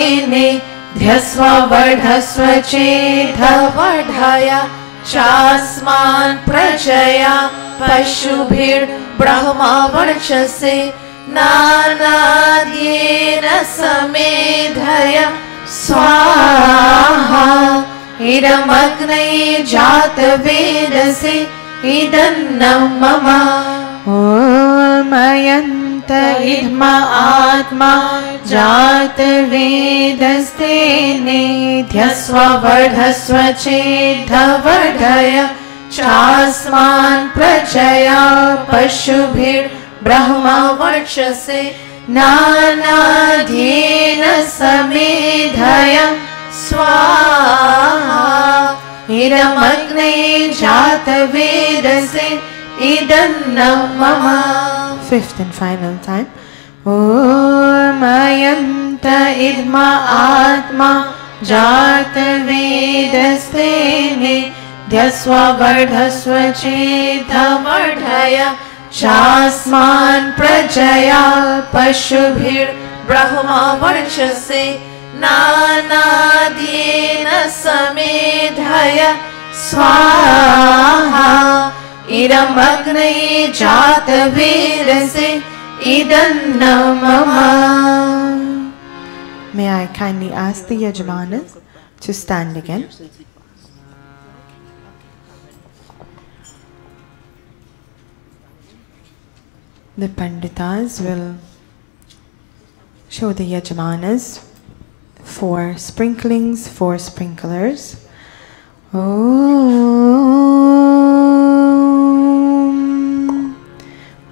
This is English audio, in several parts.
ध्यस्व वर्धस्व चेद्धवर्धय चास्मान् प्रजया पशुभिर्ब्रह्मा वर्चसे नानाद्येन समेधय स्वाहा इदमग्नये जातवेदसे इदन्नं मम ॐ अयन्त इद्मा आत्मा जातवेदस्तेने ध्यस्व वर्धस्व चेद्धवर्धय चास्मान् प्रजया पशुभिर्ब्रह्मा वर्चसे नानाद्येन समेधय स्वाहा इदमग्नये जातवेदसे इदन्नं मम. Fifth and final time. Om ayanta idma atma jatavedastene ध्यस्व वर्धस्व चेद्धवर्धय चास्मान् प्रजया पशुभिर्ब्रह्मा वर्चसे नानाद्येन समेधय स्वाहा इदमग्नये जातवेदसे इदन्नं मम. May I kindly ask the Yajamanas to stand again. The Panditas will show the Yajamanas 4 sprinklings, 4 sprinklers.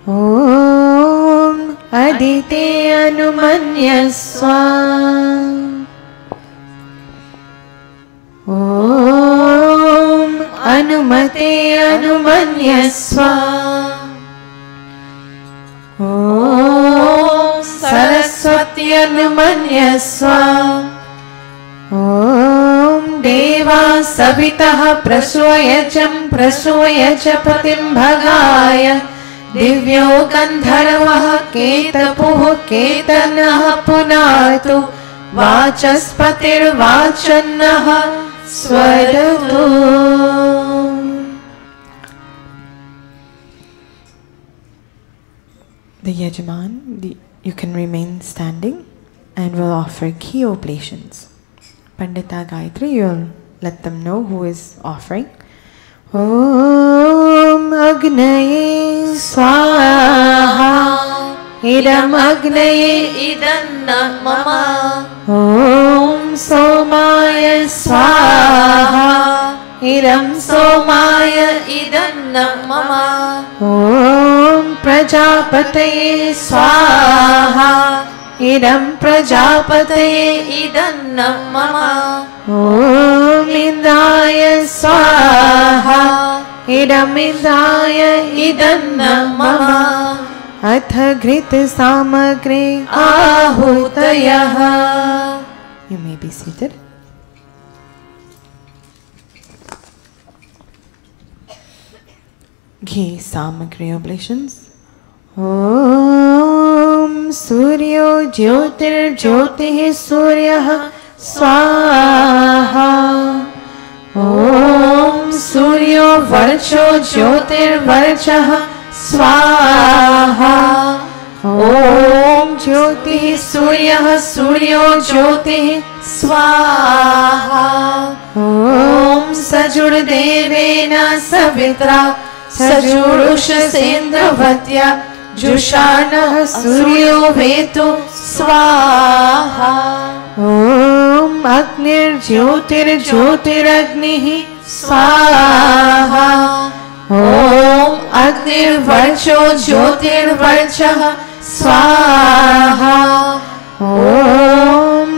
Om Adite Anumanyaswa Om Anumate Anumanyaswa Om Saraswati Anumanyaswa Om Deva Savitah Prasuyacham Prasuyach Patim Bhagaya Divyo Gandharvah Ketapuh Ketanah Punatu Vachaspatir Vachanah Swadatu. The Yajaman, you can remain standing and we'll offer key oblations. Pandita Gayatri, you'll let them know who is offering. Om Agnaye Swaha Idam Agnaye Idanna Mama Om Somaya Swaha Idam Somaya Idanna Mama Om Prajapataye Swaha Idam Prajapataye Idanna Mama Om Indaya Swaha Idam Indaya Idanna Mama Atha Ghrita Samagre Ahutayaha. You may be seated. Ghee Samagri oblations. Om Suryo Jyotir Jyotihi Suryaha Swaha Om Suryo Varcho Jyotir Varchaha Swaha Om Jyotihi Suryaha Suryo Jyotihi Swaha Om Sajur Devena Savitra Sajurusha Sendravatya Jushanah Suryo Vetu Swaha Om Agnir Jyotir Jyotiragnihi Swaha Om Agnir Varcho Jyotir Varchaha Swaha Om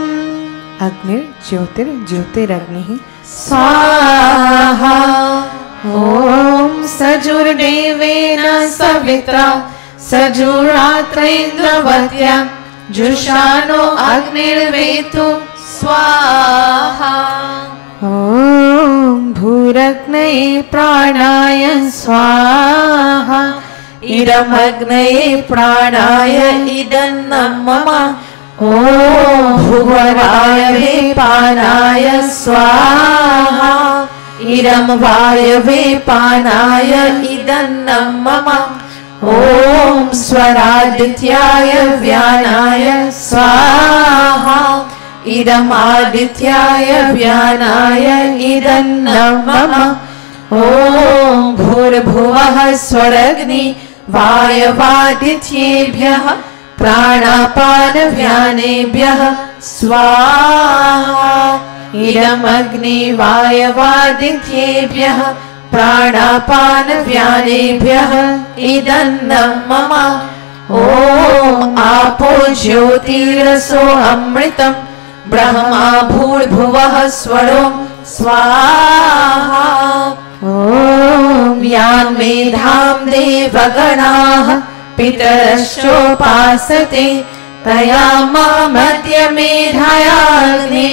Agnir Jyotir Jyotiragnihi Swaha Om Sajur Devena Savitra Sajuratra Indravatya Jushano Agnir Vetu Swaha Om Bhuragnaye Pranaya Swaha Idam Agnaye Pranaya Idanna Mama Om भुवरायवे पानाय स्वाहा इदं वायवे पानाय इदन्नं मम ॐ स्वरादित्याय व्यानाय स्वाहा इदमादित्याय व्यानाय इदन्नं मम ॐ भूर्भुवः स्वरग्नि वायवादित्येभ्यः प्राणापानव्यानेभ्यः स्वाहा इदमग्नि वायवादित्येभ्यः प्राणापानव्यानेभ्यः इदन्नं मम ॐ आपो ज्योतिरसो अमृतं ब्रह्मा भूर्भुवः स्वरो स्वाहा ॐ यान्मेधां देवगणाः पितरश्चोपासते तया मामद्य मेधायाग्ने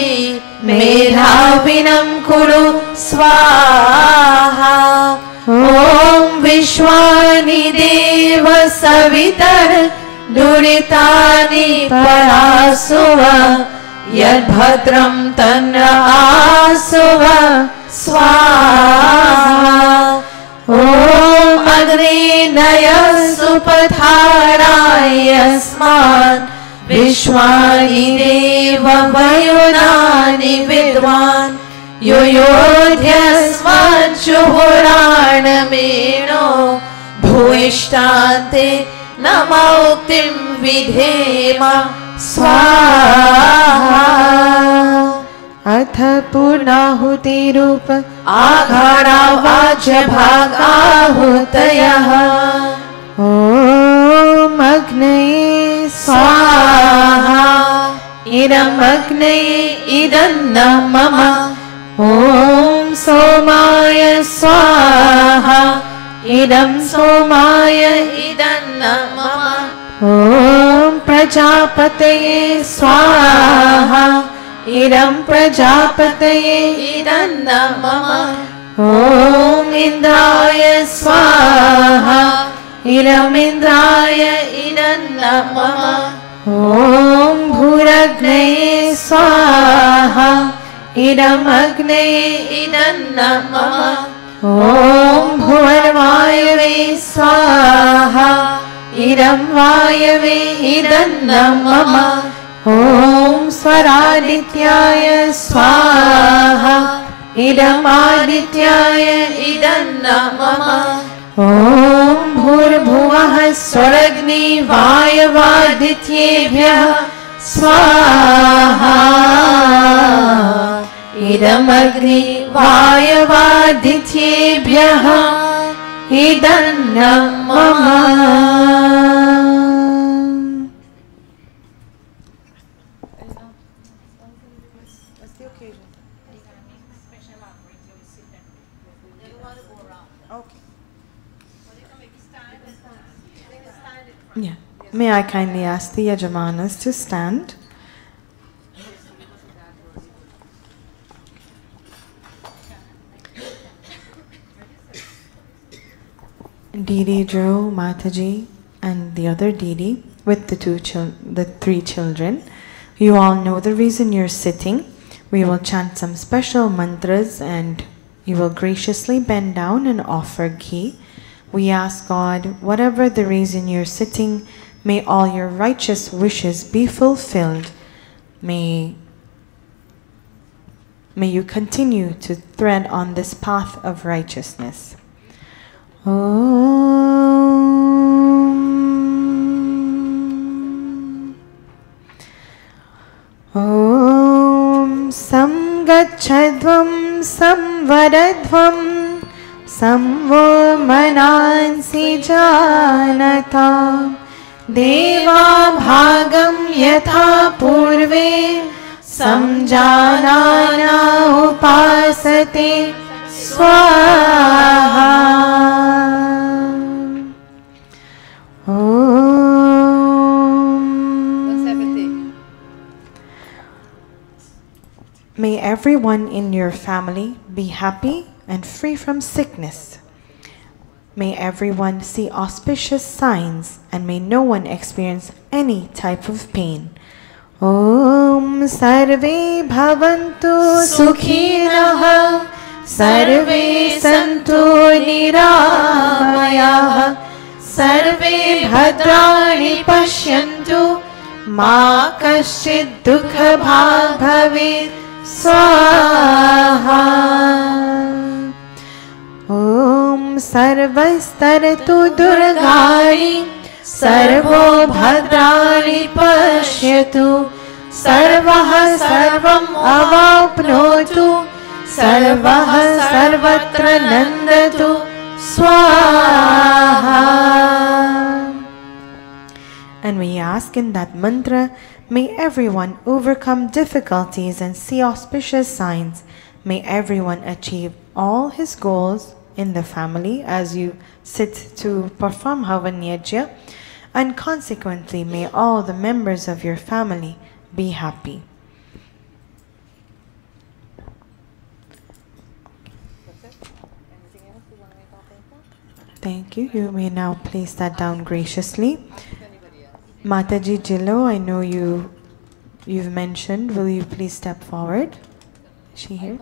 मेधाविनं कुरु स्वाहा ॐ विश्वानि देव सवितर दुरितानि परासुव यद्भद्रं तन्न आसुव स्वाहा ॐ अग्ने नय सुपथाराय अस्मान् विश्वानि देव वयुनानि विद्वान् योयोध्यस्मान् शुभुराणमेनो भूयिष्ठान्ते नमोक्तिं विधेम स्वाहा अथ पूर्णाहुतिरूप आघारावाच्य भाग आहुतयः ॐ अग्नये स्वाहा इदमग्नये इदन्नं मम ॐ सोमाय स्वाहा इदं सोमाय इदन्नं मम ॐ प्रजापतये स्वाहा इदं प्रजापतये इदन्नं मम ॐ इन्द्राय स्वाहा इदमिन्द्राय इदन्नं मम ॐ भूरग्नये स्वाहा इदमग्नये इदन्नं मम ॐ भुवर्वायवे स्वाहा इदं वायवे इदन्नं मम ॐ स्वरादित्याय स्वाहा इदमादित्याय इदन्नं मम ॐ भूर्भुवः स्वरग्नि वायवादित्येभ्यः स्वाहा इदमग्नि वायवादित्येभ्यः इदन्नं मम Yeah. May I kindly ask the Yajamanas to stand? Didi Joe, Mataji, and the other Didi with the three children. You all know the reason you're sitting. We will chant some special mantras and you will graciously bend down and offer ghee. We ask God, whatever the reason you're sitting, may all your righteous wishes be fulfilled. May you continue to thread on this path of righteousness. Om Samgachadvam Samvaradvam Samvo Manansi Janata Deva Bhagam Yatha Purve Samjanana Upasate Swaha. May everyone in your family be happy and free from sickness. May everyone see auspicious signs and may no one experience any type of pain. Om सर्वे भवन्तु सुखिनः सर्वे सन्तु निरामयाः सर्वे भद्राणि पश्यन्तु मा कश्चित् दुःखभाग् भवेत् स्वाहा। ॐ सर्वस्तरतु दुर्गाणि सर्वो भद्राणि पश्यतु सर्वः सर्वम् अवाप्नोतु सर्वः सर्वत्र नन्दतु स्वाहा। And we ask in that mantra, may everyone overcome difficulties and see auspicious signs. May everyone achieve all his goals in the family as you sit to perform Havan Yajna, and consequently may all the members of your family be happy. Thank you. You may now place that down graciously. Mataji Jillo, I know you've mentioned. Will you please step forward? Is she here?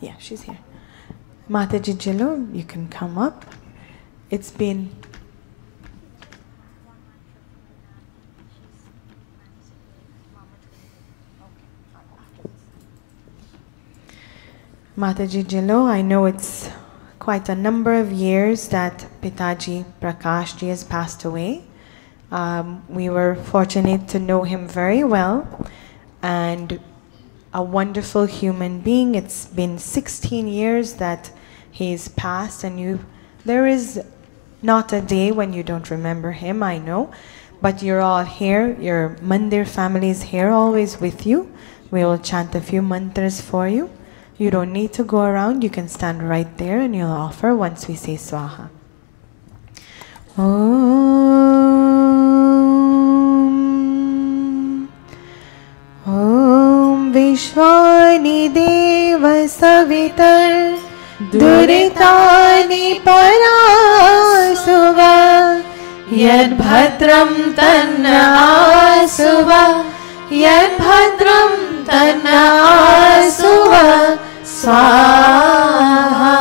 Yeah, she's here. Mataji Jillo, you can come up. It's been Mataji Jillo, I know it's quite a number of years that Pitaji Prakashji has passed away. We were fortunate to know him very well, and a wonderful human being. It's been 16 years that he's passed, and there is not a day when you don't remember him, I know. But you're all here, your Mandir family is here always with you. We will chant a few mantras for you. You don't need to go around, you can stand right there and you'll offer once we say Swaha. Om Om Vishwani Deva Savitar Duritani Parasuva Yad Bhadram Tanna Asuva Yad Bhadram Tanna Asuva Swaha.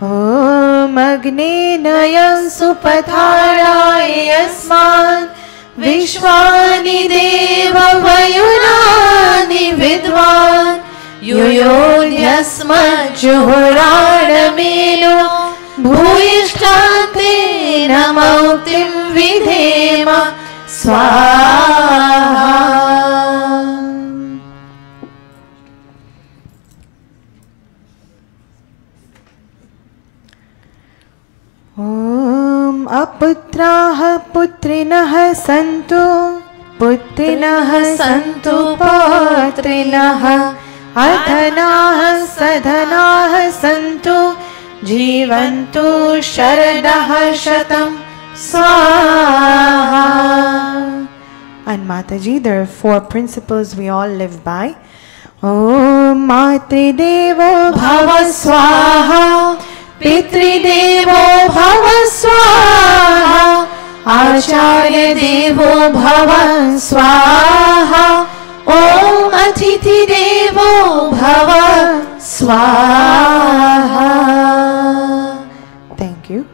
Om Agni Nayam Supatharaya Yasman Vishwani Deva Vayunani Vidwan Yuyodhyasmat Juhuradameno Bhuyishtante Namautim Vidhema Swaha. Om Aputraha Putrinaha Santu Putrinaha Santu Putrinaha Adhanaha Sadhanaha Santu Jivantu Sharadaha Shatam Swaha. And Mataji, there are 4 principles we all live by. Om Matridevo Bhava Swaha Pitridevo Bhava Swaha Acharya Devo Bhava Swaha Om Atithi Devo Bhava Swaha. Thank you.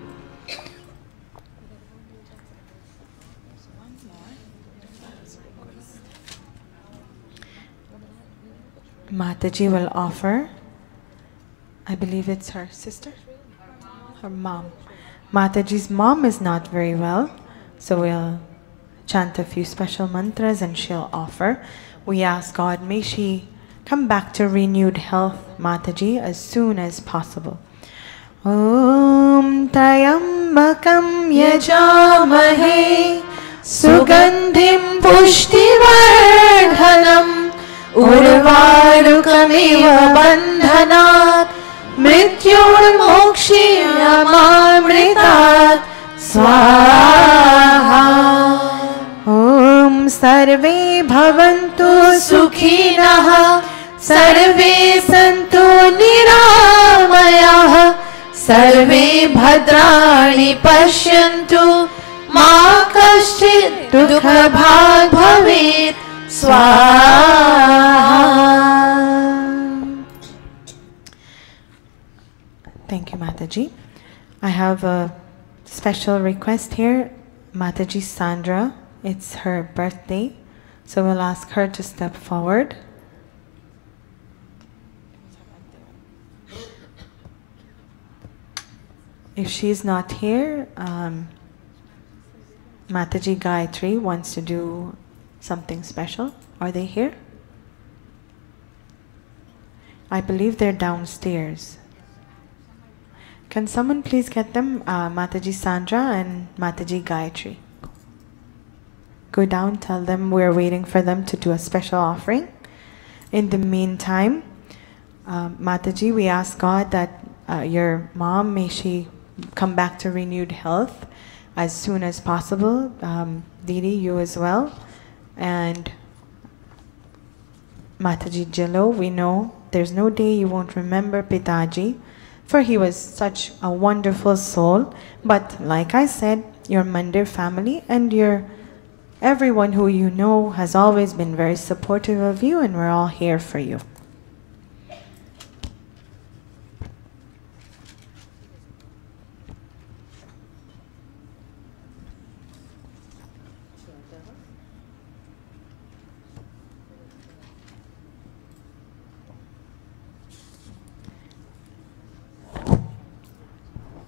Mataji will offer, I believe it's her sister? Her mom. Mataji's mom is not very well, so we'll chant a few special mantras and she'll offer. We ask God, may she come back to renewed health, Mataji, as soon as possible. Om Trayambakam Yajamahe Sugandhim Pushtivardhanam Urvarukamiva Bandhanat Mrityurmokshiyamamritat Swaha. Om Sarve Bhavantu Sukhinah Sarve Santu Niramayah भद्राणि पश्यन्तु मा कश्चित् दुःखभाग् भवेत् स्वाहा. Thank you, Mataji. I have a special request here. Mataji Sandra, it's her birthday, so we'll ask her to step forward. If she's not here, Mataji Gayatri wants to do something special. Are they here? I believe they're downstairs. Can someone please get them, Mataji Sandra and Mataji Gayatri? Go down, tell them we're waiting for them to do a special offering. In the meantime, Mataji, we ask God that your mom, may she come back to renewed health as soon as possible. Didi, you as well. And Mataji Jillo, we know there's no day you won't remember Pitaji, for he was such a wonderful soul. But like I said, your Mandir family and everyone who you know has always been very supportive of you, and we're all here for you.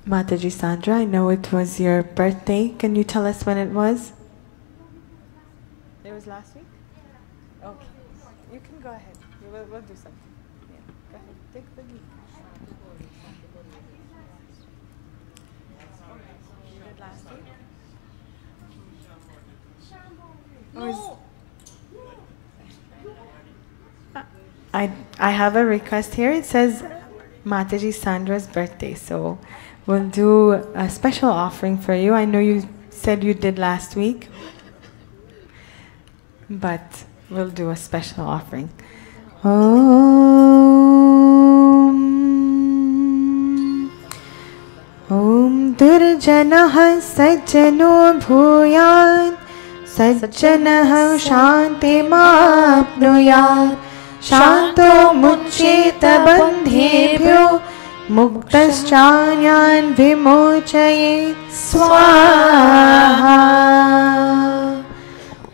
Mataji Sandra, I know it was your birthday. Can you tell us when it was? It was last week? Okay. You can go ahead. We'll do something. Yeah. Go ahead. Take the lead. You did last week? I have a request here. It says Mataji Sandra's birthday, so we'll do a special offering for you. I know you said you did last week, but we'll do a special offering. Om Durjanah Sajjano Bhuyat Sajjanah Shantimapnuyat Shanto Muccheta Bandhebhyo Muktaschanyan Vimochayet Swaha.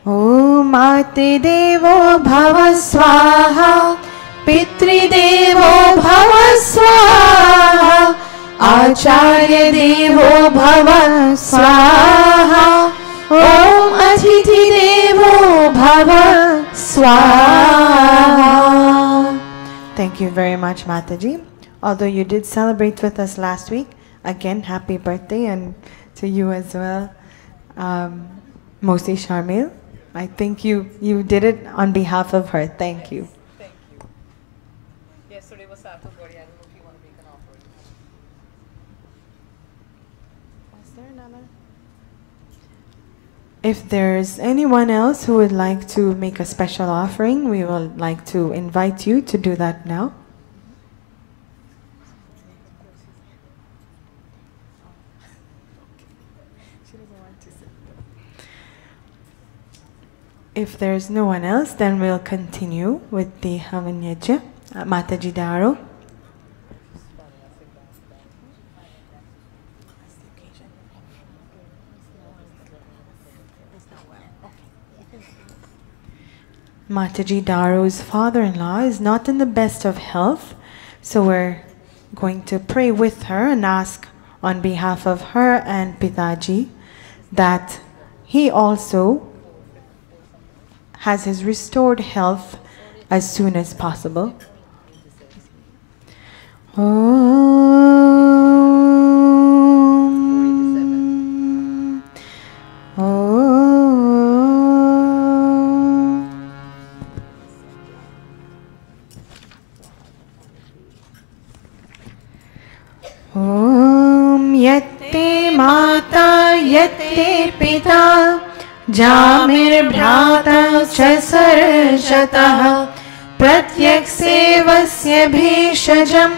Om Mati Devo Bhava Swaha Pitri Devo Bhava Swaha Acharya Devo Bhava Swaha Om Atithi Devo Bhava Swaha. Thank you very much, Mataji. Although you did celebrate with us last week, again, happy birthday, and to you as well, Mosi Sharmil. I think you did it on behalf of her. Thank you. Thank you. Yesterday was Saturday. I don't know if you want to make an offering. Was there another? If there's anyone else who would like to make a special offering, we would like to invite you to do that now. If there's no one else, then we'll continue with the Havan Yajna. Mataji Daro. Mataji Daro's father-in-law is not in the best of health, so we're going to pray with her and ask on behalf of her and Pitaji that he also has his restored health as soon as possible. Om. Om. Om Yatte Mata Yatte Pita Jamir Bhrata Chasarjatah Pratyak Sevasya Bheshajam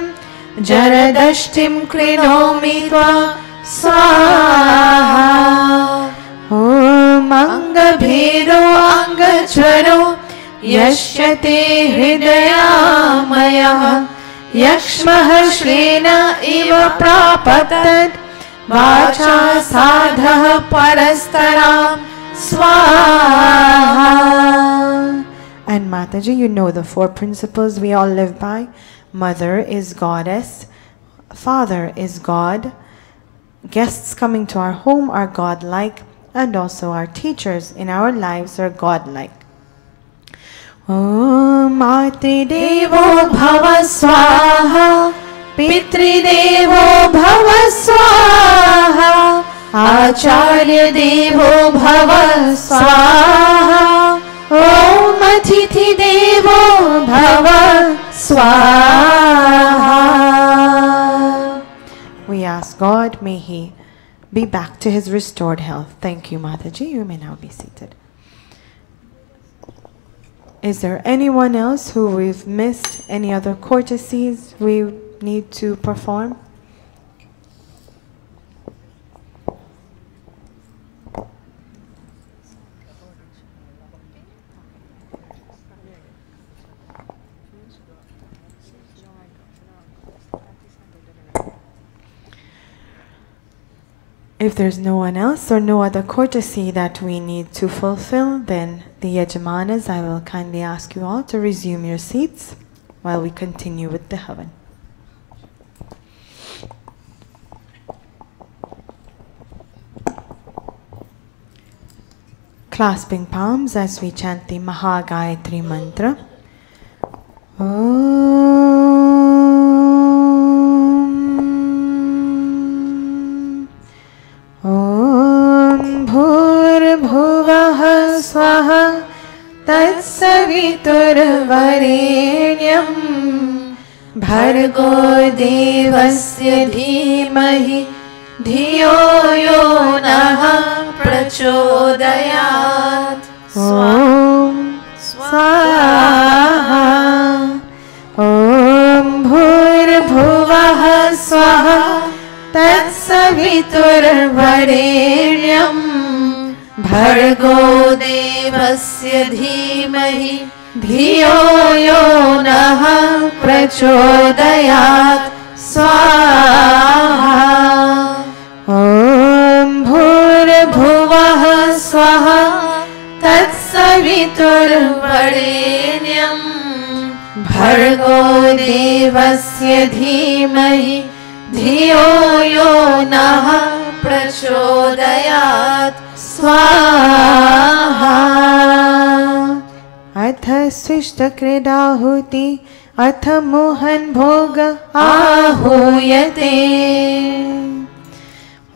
Jaradashtim Klinomi Tva स्वाहा ॐ अङ्गभेदो अङ्गज्वरो यस्य ते हृदयामयः यक्ष्मः श्लेन इव प्रापतत् वाचा साधः परस्तरां स्वाहा. And Mataji, you know the 4 principles we all live by. Mother is goddess, father is God, guests coming to our home are godlike, and also our teachers in our lives are godlike. Om Matridevo Bhava Swaha Pitridevo Bhava Swaha Acharya Devo Bhava Swaha Om Atithi Devo Bhava Swaha. We ask God, may He be back to His restored health. Thank you, Mataji. You may now be seated. Is there anyone else who we've missed? Any other courtesies we need to perform? If there's no one else or no other courtesy that we need to fulfill, then the Yajamanas, I will kindly ask you all to resume your seats while we continue with the Havan. Clasping palms as we chant the Mahagayatri mantra. Om Bhurbhuvah Swaha Tatsaviturvarenyam Bhargo Devasya Dhimahi Dhiyo Yo Naha Prachodayat. Om Swaha Om Bhurbhuvah Swaha Tatsaviturvarenyam Bhargo Devasya Dhimahi Dhiyo Yo Naha Prachodayat. Swaha Om Bhurbhuvah Swaha Tatsaviturvarenyam Bhargo Devasya Dhimahi Dhiyo Yo Naha Prachodayat. Swaha Atha Swishta Kridahuti Atha Mohan Bhoga Ahuyate.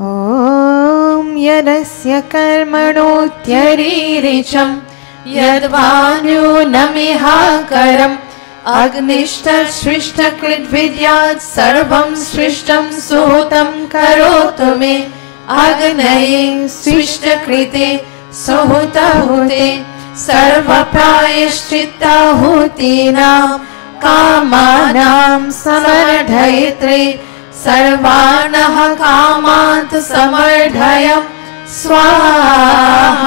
Om Yadasya Karmanotyarirecham Yadvanyunamihakaram Agnishta Shrishta Krit Vidyat Sarvam Shrishtam Suhutam Karotu Me Agnaye Shrishta Krite Suhuta Hute Sarva Prayashchitta Hutinam Kamanam Samardhayitre Sarvanaha Kamant Samardhayam. Swaha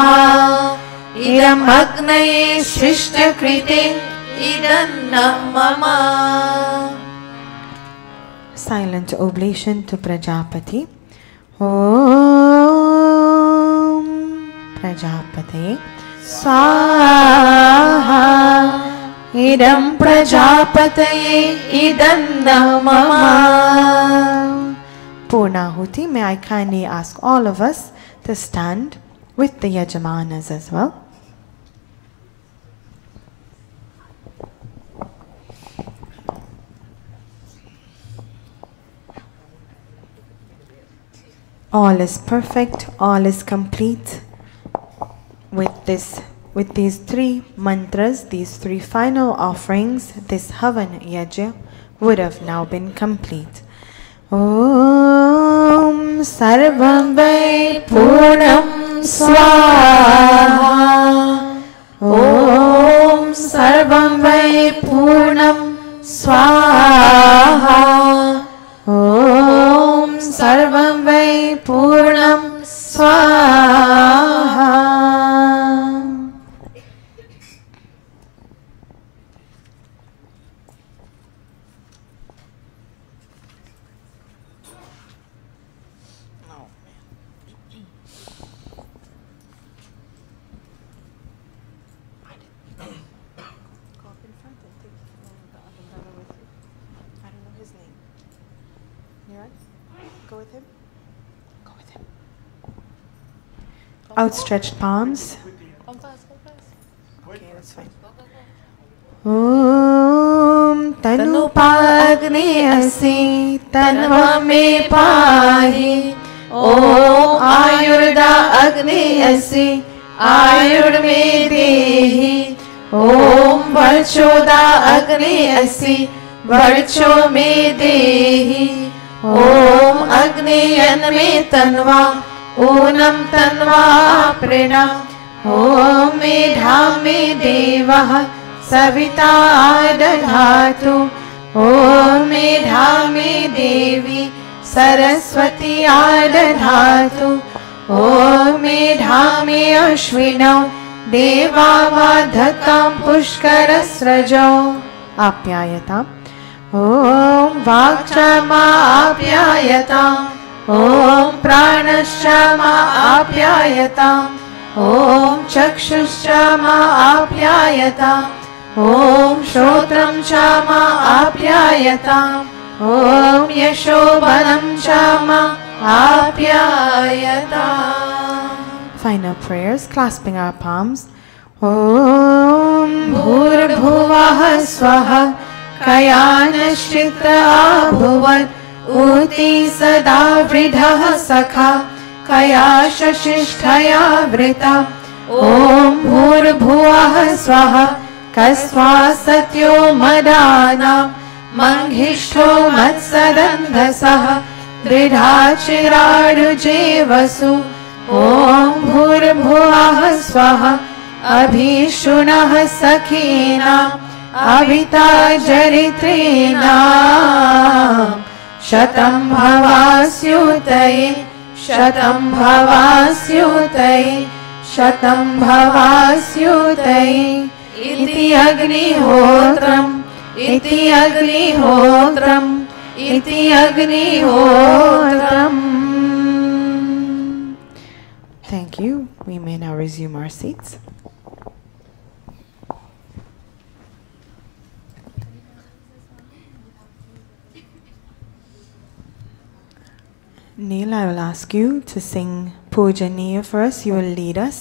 Idam Agnaye Shrishta Krite Idam Mama. Silent oblation to Prajapati. Om Prajapati Swaha Idam Prajapataye Idam Mama. Purnahuti, may I kindly ask all of us to stand with the Yajamanas as well. All is perfect, all is complete. With these 3 mantras, these 3 final offerings, this Havan Yajna would have now been complete. Om Sarvam Vai Purnam Swaha. Om Sarvam Vai Purnam Swaha. Om Sarvam Vai वै पूर्णं स्वाहा। Outstretched palms. Okay, that's fine. Om तनुपाग्ने असि तन्वा मे पाहि। ओम आयुर्दा अग्ने असि आयुर् मे देहि। ओम वर्चोदा अग्ने असि वर्चो मे देहि। ओम अग्नेयन मे तन्वा ऊनं तन्वा प्रणा। ओम मेधा मे देवः सविता दधातु। ओम मेधा मे देवी सरस्वती दधातु। ओम मेधा मे अश्विनौ देवावाधतां पुष्करस्रजौ आप्यायताम्. ओम वाक्क्षमा आप्यायताम्। ओम प्राणश्चमा आप्यायताम्। ओम चक्षुश्चमा आप्यायताम्। ओम श्रोत्रं चमा आप्यायताम्। ओम यशोबलं चमा आप्यायताम्. Final prayers, clasping our palms. Om भूर्भुवः स्वः कयानश्चित् अभुवत् ऊती सदा वृधः सखा कया शशिष्ठया वृता। ओम भूर्भुवः स्वः कस्वा सत्यो मदानां मंहिष्ठो मत्सदन्धसः दृढा चिराडुजेवसु। ओम भूर्भुवः स्वः अभीषुणः सखीनां अविता जरित्रीणां शतं भवास्युतये शतं भवास्युतये शतं भवास्युतये। इति अग्निहोत्रम् इति अग्निहोत्रम् इति अग्निहोत्रम्. Thank you. We may now resume our seats. Neil, I will ask you to sing Pujaniya for us. You will lead us.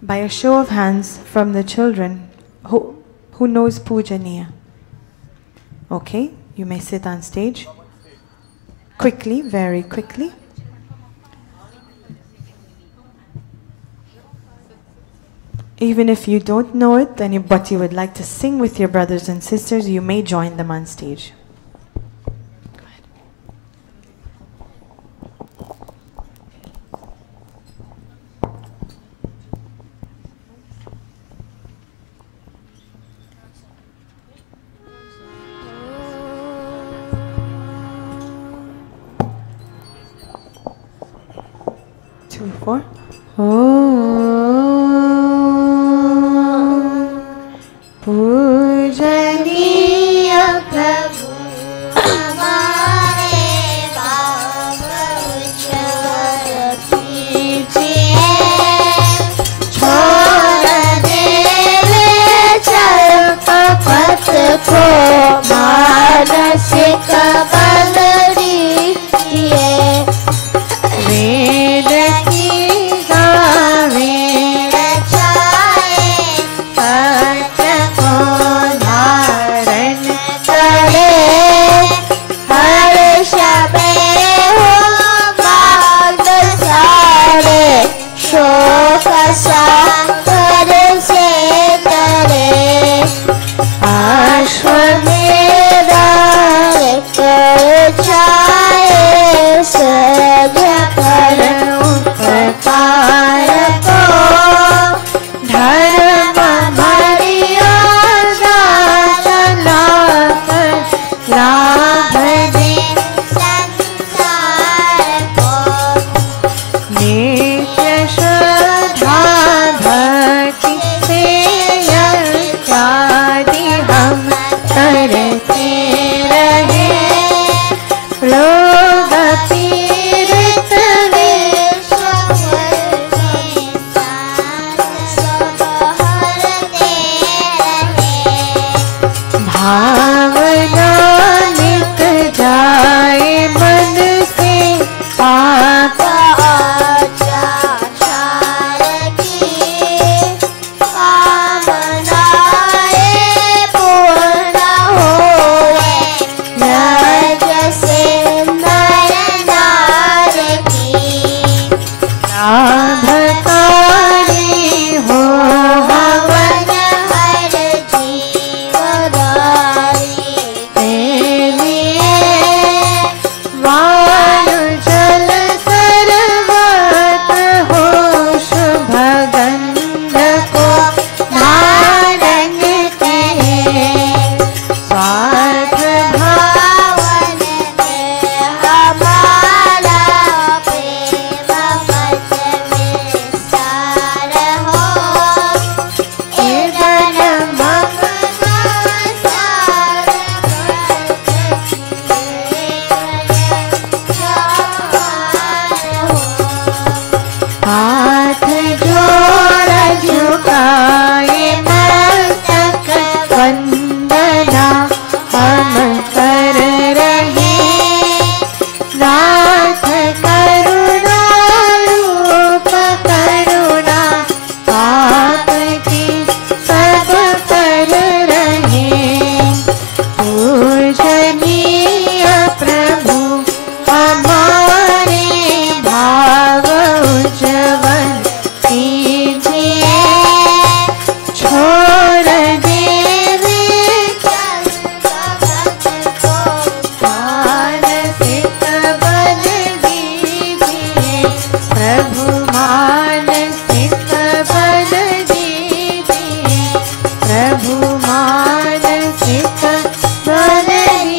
By a show of hands from the children, who knows Pujaniya? Okay, you may sit on stage. Quickly, very quickly. Even if you don't know it, but you would like to sing with your brothers and sisters, you may join them on stage. Two, four. पूजनीय प्रभु हमारे बाबा उज्ज्वल कीजिए। छोड़ देवे चल पथ को मानसिक बल दीजिए। वेद की गावे रचाए पत्र को धारण करे। हर शबे हो मार्ग सारे शोक सागर से करे। अश्वमेध लोग पीड़ित विश्व सब हरते रहे। भावना नित जाए मन से पाप अत्याचार की कामनाएं पूर्ण होए। यज्ञ से नर नार की लाभकारी हो हवन हर जीवदारी। तेलिए वायु जल सर्वत हो शुभ गंध को धारण के। स्वार्थ भावन में हमारा प्रेम मत विस्तार हो। इधर ममता सार हाथ जोड़ झुकाए मस्तक वंदना हम कर रहे। नाथ करुणा रूप करुणा आपकी सब कर रहे। पूजनीय प्रभु हमारे भाव उज्जवल कीजिए। छोड़ देवे चंद भक्त को मानसिक बल दीजिए। प्रभु मानसिक बल दीजिए। प्रभु मानसिक बल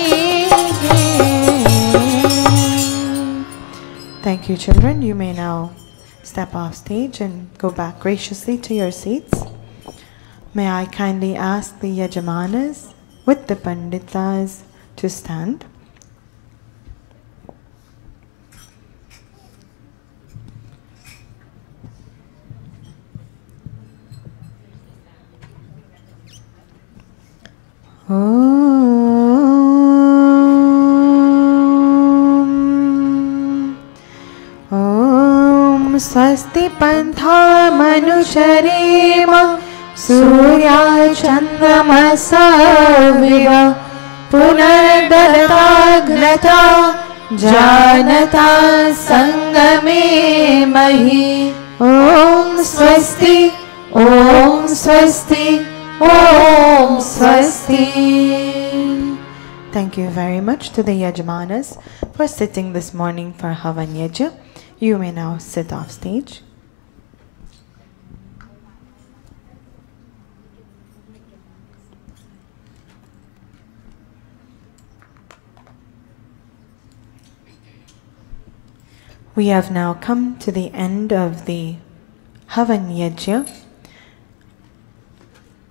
दीजिए। Thank you, children. You may now step off stage and go back graciously to your seats. May I kindly ask the Yajamanas with the Panditas to stand. ॐ स्वस्ति पन्था मनुष्यरेम सूर्याचन्द्रमसाविव पुनर्दत्ताग्नता जानता संगमे महि। ॐ स्वस्ति ॐ स्वस्ति ॐ स्वस्ति। Thank you very much to the Yajamanas for sitting this morning for Havan Yajna. You may now sit off stage. We have now come to the end of the Havan Yajna.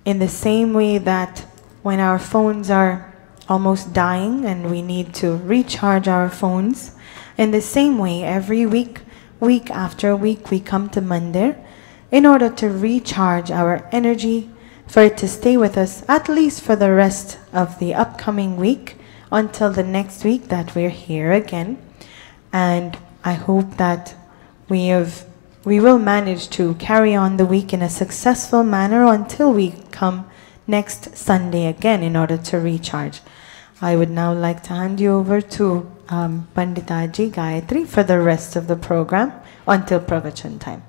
In the same way that when our phones are almost dying and we need to recharge our phones, in the same way every week, week after week, we come to Mandir in order to recharge our energy, for it to stay with us at least for the rest of the upcoming week until the next week that we're here again. And I hope that we will manage to carry on the week in a successful manner until we come next Sunday again in order to recharge. I would now like to hand you over to Panditaji Gayatri for the rest of the program until Pravachan time.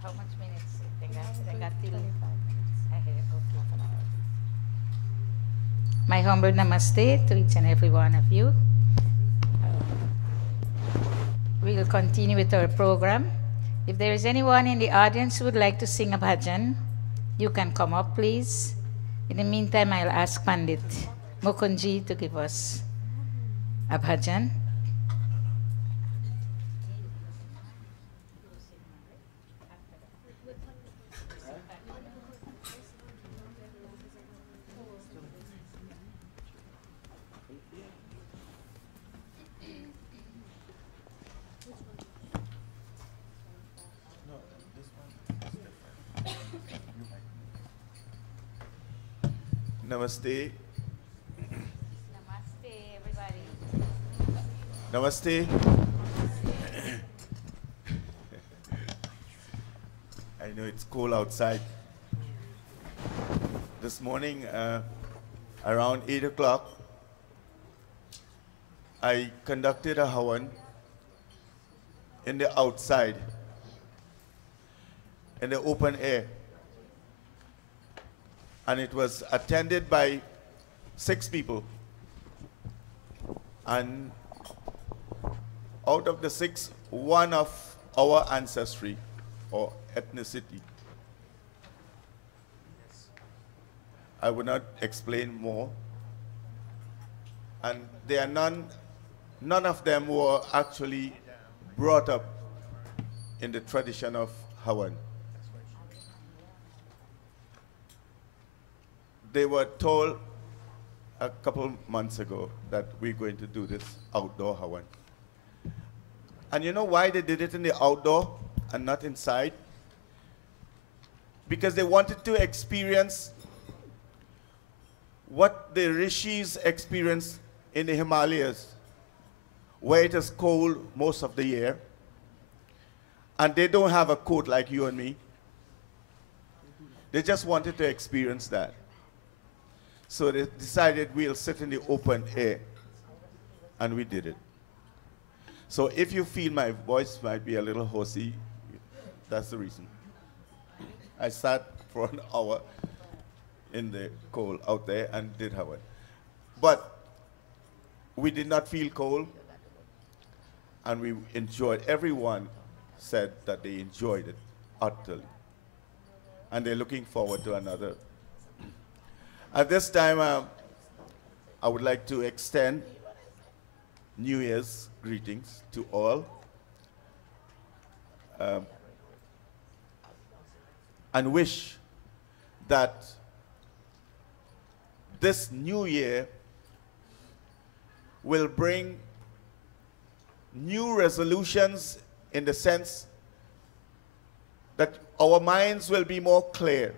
How much minutes? They got till My humble namaste to each and every one of you. We will continue with our program. If there is anyone in the audience who would like to sing a bhajan, you can come up, please. In the meantime, I'll ask Pandit Mukunji to give us a bhajan. Namaste. Namaste, everybody. Namaste. I know it's cold outside. This morning, around 8 o'clock, I conducted a Hawan in the outside, in the open air. And it was attended by 6 people. And out of the 6, one of our ancestry or ethnicity. I will not explain more. And there are none of them were actually brought up in the tradition of Hawan. They were told a couple months ago that we're going to do this outdoor Hawan. And you know why they did it in the outdoor and not inside? Because they wanted to experience what the rishis experienced in the Himalayas, where it is cold most of the year, and they don't have a coat like you and me. They just wanted to experience that. So they decided we'll sit in the open air, and we did it. So if you feel my voice might be a little hoarse, that's the reason. I sat for an hour in the cold out there and did Hawan. But we did not feel cold, and we enjoyed. Everyone said that they enjoyed it utterly, and they're looking forward to another. At this time, I would like to extend New Year's greetings to all, and wish that this new year will bring new resolutions, in the sense that our minds will be more clear.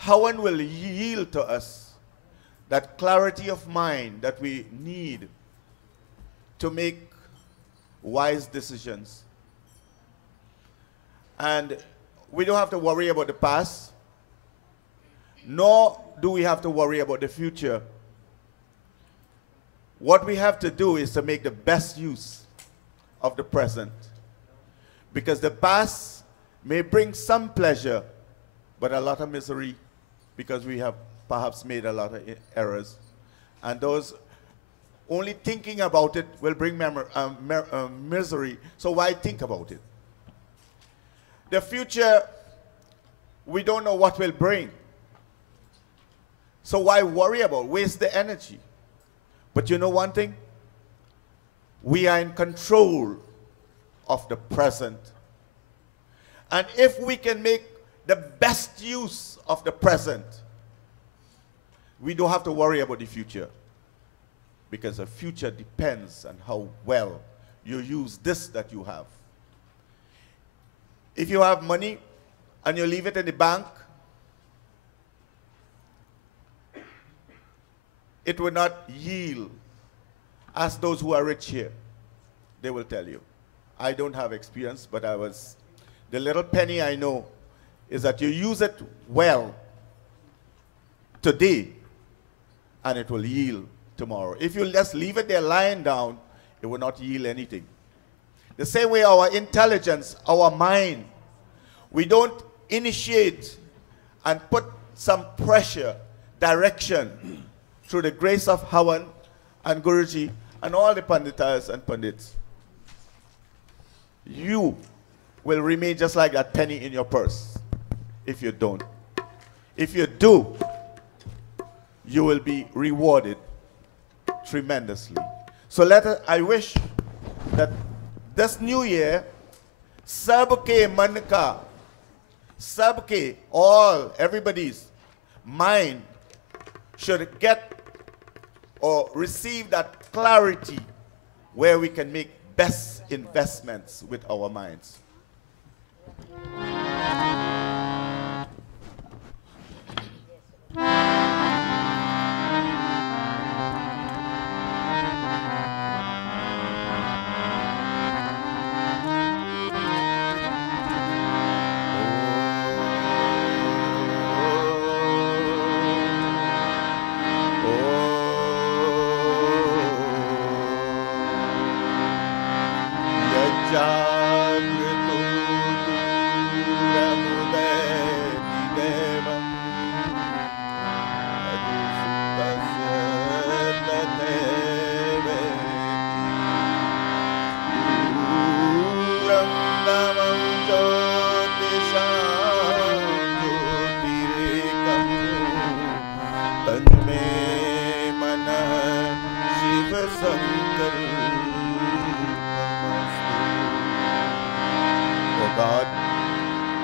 Hawan will yield to us that clarity of mind that we need to make wise decisions. And we don't have to worry about the past, nor do we have to worry about the future. What we have to do is to make the best use of the present, because the past may bring some pleasure, but a lot of misery, because we have perhaps made a lot of errors. And those only thinking about it will bring misery, so why think about it? The future, we don't know what will bring. So why worry about, waste the energy? But you know one thing? We are in control of the present. And if we can make the best use of the present, we don't have to worry about the future. Because the future depends on how well you use this that you have. If you have money and you leave it in the bank, it will not yield as those who are rich here. They will tell you. I don't have experience, but the little penny I know is that you use it well today, and it will yield tomorrow. If you just leave it there lying down, it will not yield anything. The same way our intelligence, our mind, we don't initiate and put some pressure, direction, through the grace of Hawan and Guruji and all the Panditas and Pandits, you will remain just like that penny in your purse if you don't. If you do, you will be rewarded tremendously. So I wish that this new year, sabke man ka, sabke, everybody's mind should get or receive that clarity where we can make best investments with our minds.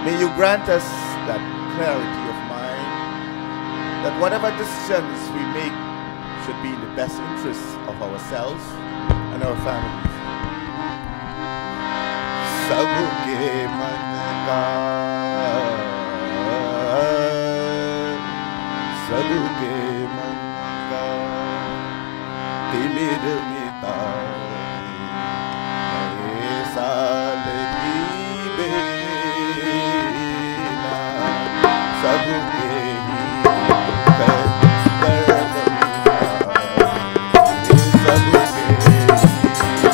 May you grant us that clarity of mind, that whatever decisions we make should be in the best interests of ourselves and our families. Sabke man ka, sabke man ka, timir mita साल की बेला सबके ही दर्द सबके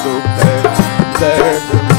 दुख दर्द साल की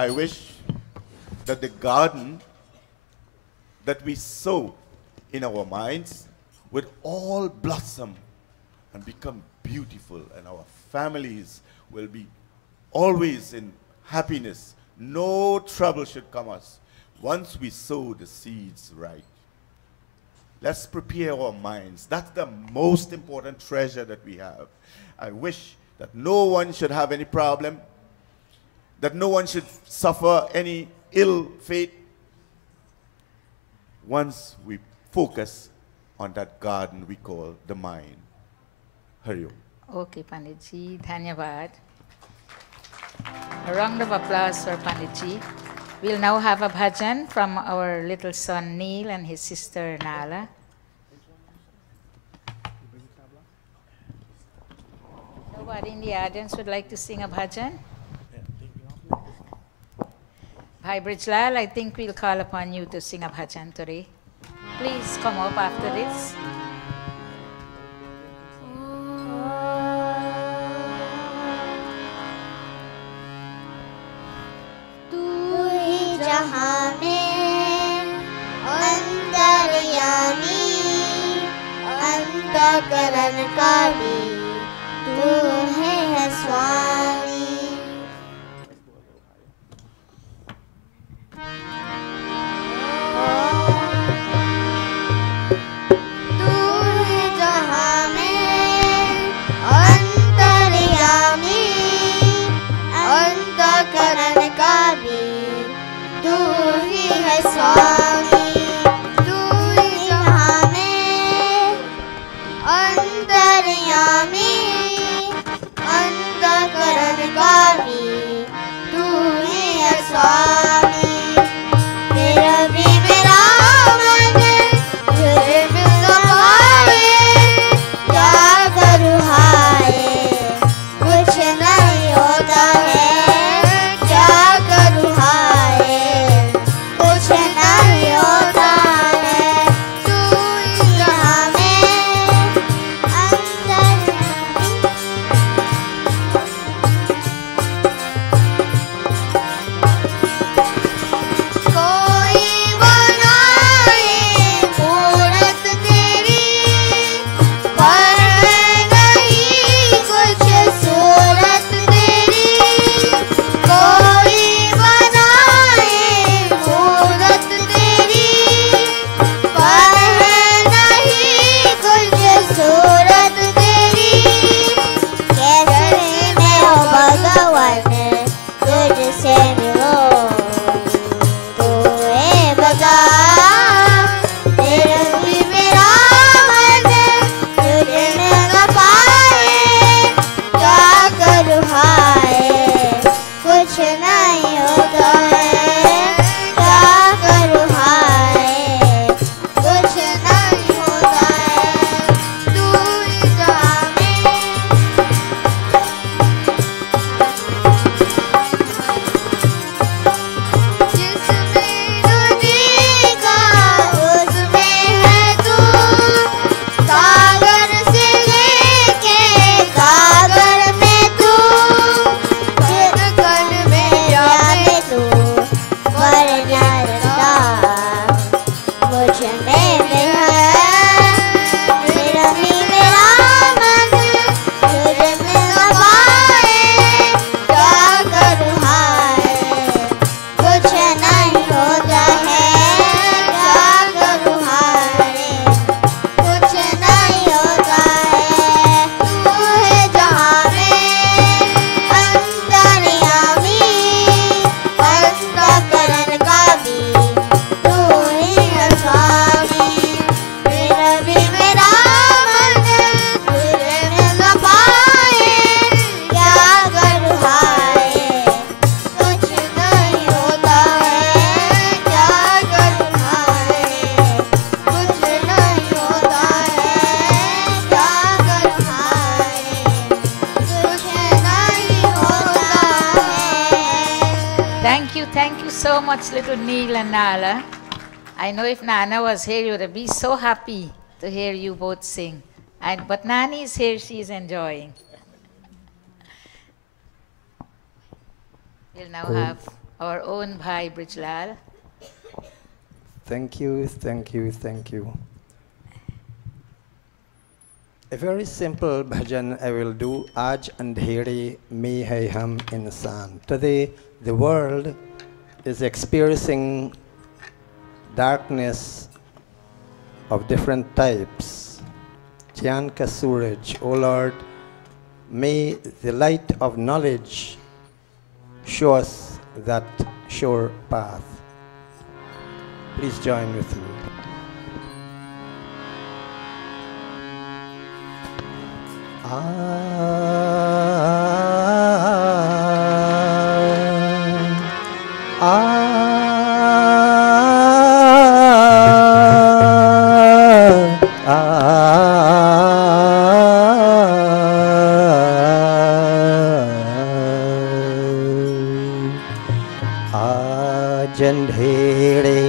I wish that the garden that we sow in our minds would all blossom and become beautiful, and our families will be always in happiness. No trouble should come us once we sow the seeds right. Let's prepare our minds. That's the most important treasure that we have. I wish that no one should have any problem, that no one should suffer any ill fate once we focus on that garden we call the mind. Hari Om. Okay, Panditji, dhanyavad. A round of applause for Panditji. We'll now have a bhajan from our little son Neil and his sister Nala. Nobody in the audience would like to sing a bhajan? Bhai Brijlal, I think we'll call upon you to sing a bhajan today. Please come up after this. तू ही जहां में अंतर्यामी, अंतःकरण का भी तू है स्वामी। तू Thank you so much, little Neil and Nala. I know if Nana was here, you would be so happy to hear you both sing. But Nani is here, she is enjoying. We'll now have our own Bhai Brijlal. Thank you. A very simple bhajan I will do. Aaj andheri mein hai hum insan. Today the world is experiencing darkness of different types. Jnana ka suraj, O Lord, may the light of knowledge show us that sure path. Please join with me. आज अंधेरे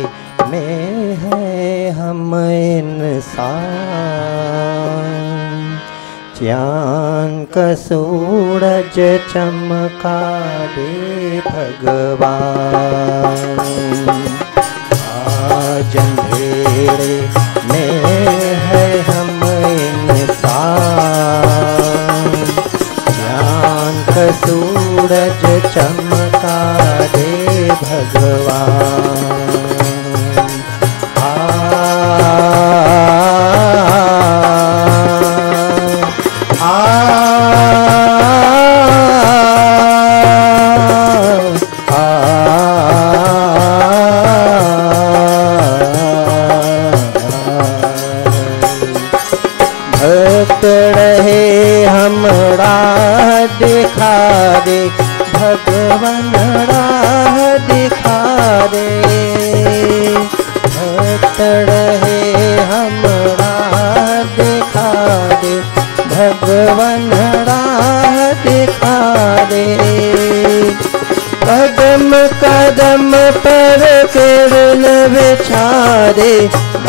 में है हम इंसान, चांद का सूरज चमका दे भगवान। आज अंधेरे में है हम इंसान, चांद का सूरज चमका दे भगवान। भक्त रहे हमरा दिखा दे भगवान, राह दिखा दे। भक्त रहे हमरा दिखा दे भगवान, राह दिखा दे। कदम कदम पर किरण बिछा दे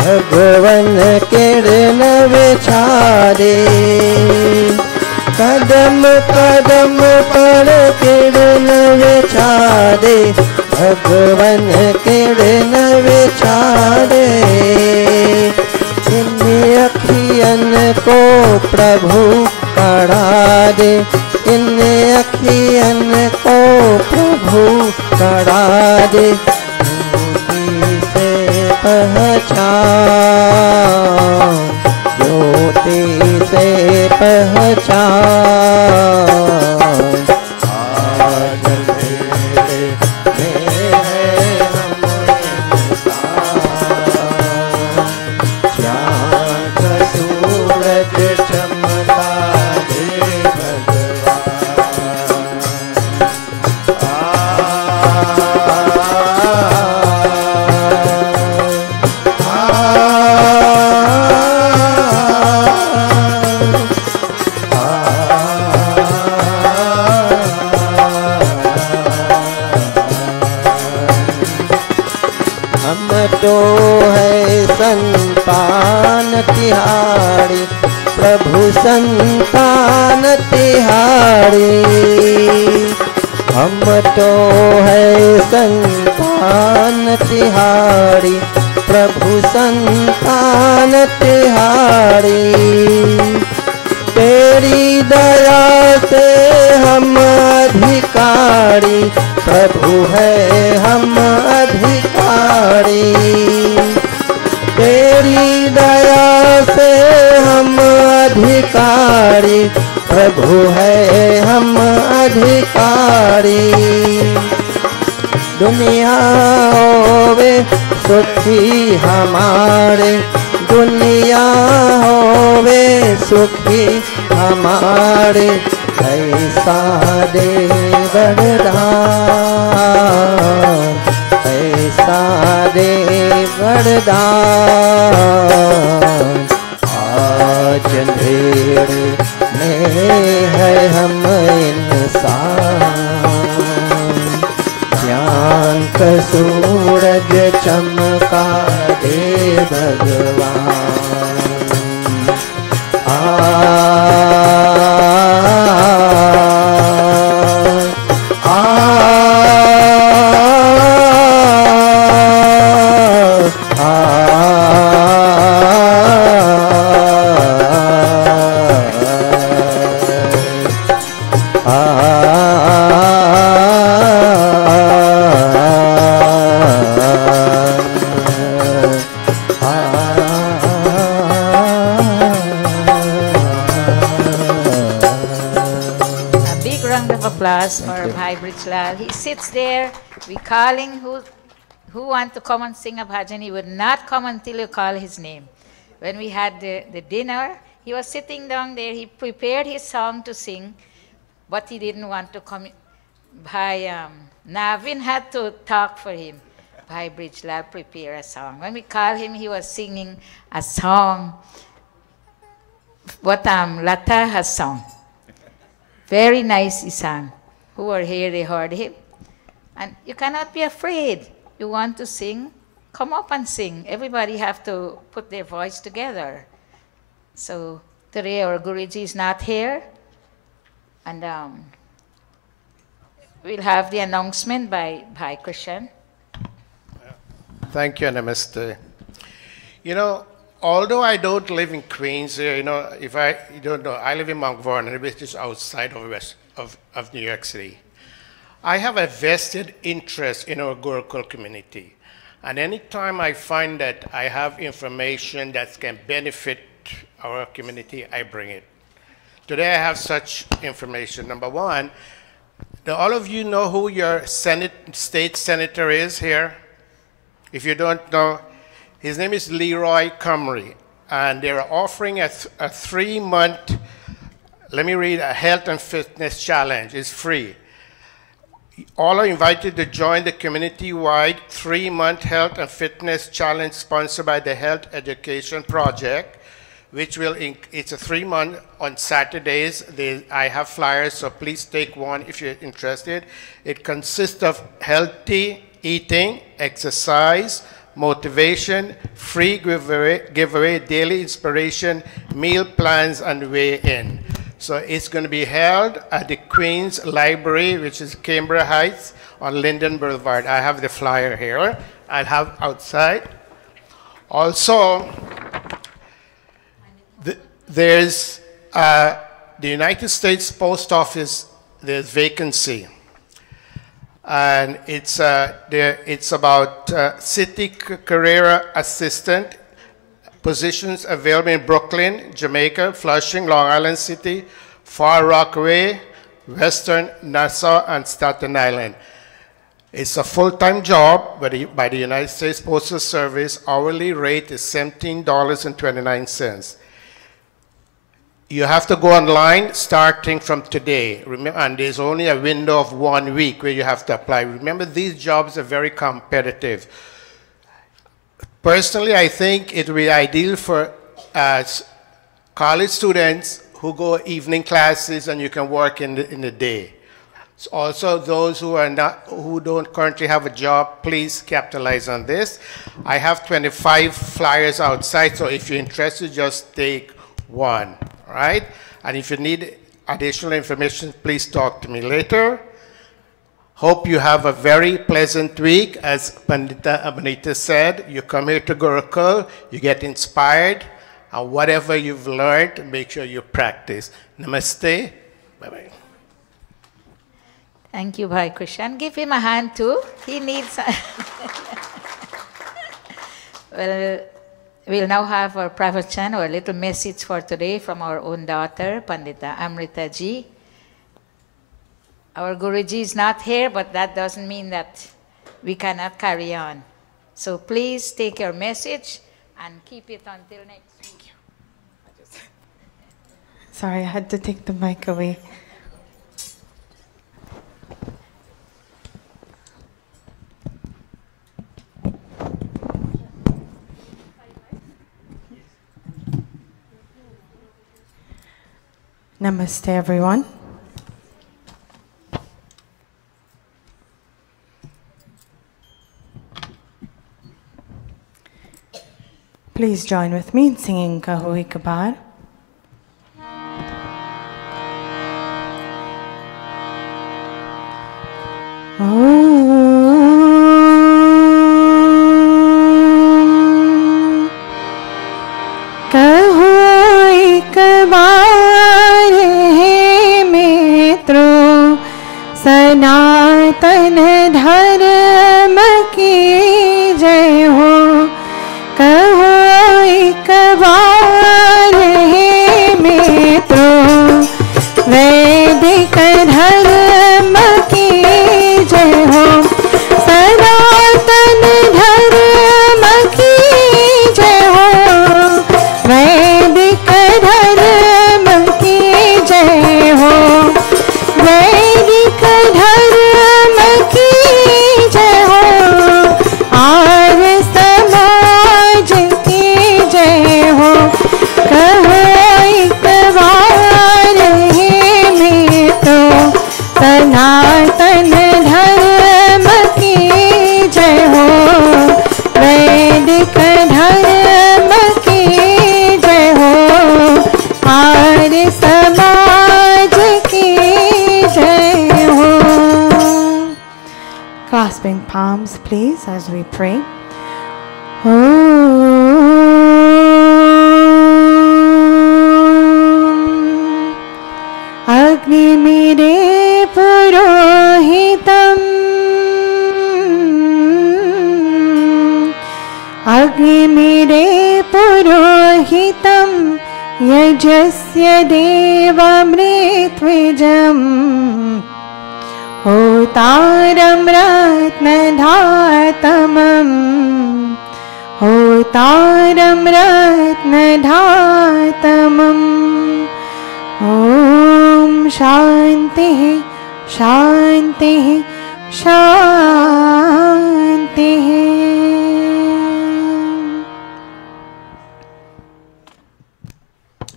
भगवान, किरण बिछा दे। कदम कदम पर किरण बिछा दे भगवान, किरण बिछा दे। इन अखियन को प्रभु कढ़ा दे, इन अखियन को प्रभु कढ़ा दे। ज्योति से पहचान, ज्योति से पहचान। आज अंधेरे में है हम इंसान, चांद का सूरज चमका दे हम तो है संतान तिहारी, प्रभु संतान तिहारी। हम तो है संतान तिहारी, प्रभु संतान तिहारी। तेरी दया से हम अधिकारी, प्रभु है हम अधिकारी। तेरी दया से हम अधिकारी, प्रभु है हम अधिकारी। दुनिया होवे सुखी हमारे, दुनिया होवे सुखी हमारे। ऐसा दे वरदान, ऐसा दे वरदान। आज अंधेरे में है हम इंसान, चांद का सूरज चमका दे भगवान। For Bhai Brijlal. He sits there, we calling who want to come and sing a bhajan. He would not come until you call his name. When we had the dinner, he was sitting down there, he prepared his song to sing, but he didn't want to come. Bhai Navin had to talk for him. Bhai Brijlal prepare a song. When we called him, he was singing a song, what Lata has sung. Very nice he sang. Who were here, they heard him. And you cannot be afraid. You want to sing, come up and sing. Everybody have to put their voice together. So today our Guruji is not here. And we'll have the announcement by Bhai Krishan. Thank you, Namaste. You know, although I don't live in Queens, you know, if you don't know, I live in Mount Vernon, which is outside of New York City. I have a vested interest in our Gurukul community. And anytime I find that I have information that can benefit our community, I bring it. Today I have such information. Number one, do all of you know who your state senator is here? If you don't know, his name is Leroy Comrie, and they're offering a 3-month, let me read, a health and fitness challenge. It's free. All are invited to join the community-wide 3-month health and fitness challenge sponsored by the Health Education Project, which it's a 3-month on Saturdays. I have flyers, so please take one if you're interested. It consists of healthy eating, exercise, motivation, free giveaway, daily inspiration, meal plans, and weigh-in. So it's going to be held at the Queens Library, which is Cambridge Heights on Linden Boulevard. I have the flyer here. I'll have outside. Also, there's the United States Post Office, there's vacancy. And it's about city career assistant positions available in Brooklyn, Jamaica, Flushing, Long Island City, Far Rockaway, Western Nassau, and Staten Island. It's a full-time job by the United States Postal Service. Hourly rate is $17.29. You have to go online starting from today. Remember, and there's only a window of 1 week where you have to apply. Remember, these jobs are very competitive. Personally, I think it would be ideal for college students who go evening classes and you can work in the day. So also, those who don't currently have a job, please capitalize on this. I have 25 flyers outside, so if you're interested, just take one. Right? And if you need additional information, please talk to me later. Hope you have a very pleasant week. As Pandita Abanita said, you come here to Gurukul, you get inspired, and whatever you've learned, make sure you practice. Namaste. Bye-bye. Thank you, Bhai Krishan. Give him a hand too. He needs... Well, we'll now have our pravachan, or a little message for today from our own daughter, Pandita Amrita Ji. Our Guruji is not here, but that doesn't mean that we cannot carry on. So please take your message and keep it until next week. Sorry, I had to take the mic away. Namaste, everyone. Please join with me in singing Kaho Ek Baar. कहो एक बार हे मित्रों, सनातन धर्म की जय हो। कहो एक बार हे मित्रों, वैदिक धर्म की जय हो। सनातन धर्म की जय हो। वैदिक धर्म की जय हो। वैदिक धर्म की जय हो। आर्य समाज की जय हो। कहो एक बार हे मित्रों, सनातन धर्म की जय हो। वैदिक धर्म की जय हो। आर्य समाज की जय हो। Clasping palms, please, as we pray. अग्निमीरे पुरोहितम् अग्निमीरे पुरोहितं यजस्य देवमृत्विजम् होतारं रत्नधातमम् होतारं रत्नधातमम् ॐ शान्तिः शान्तिः शान्तिः।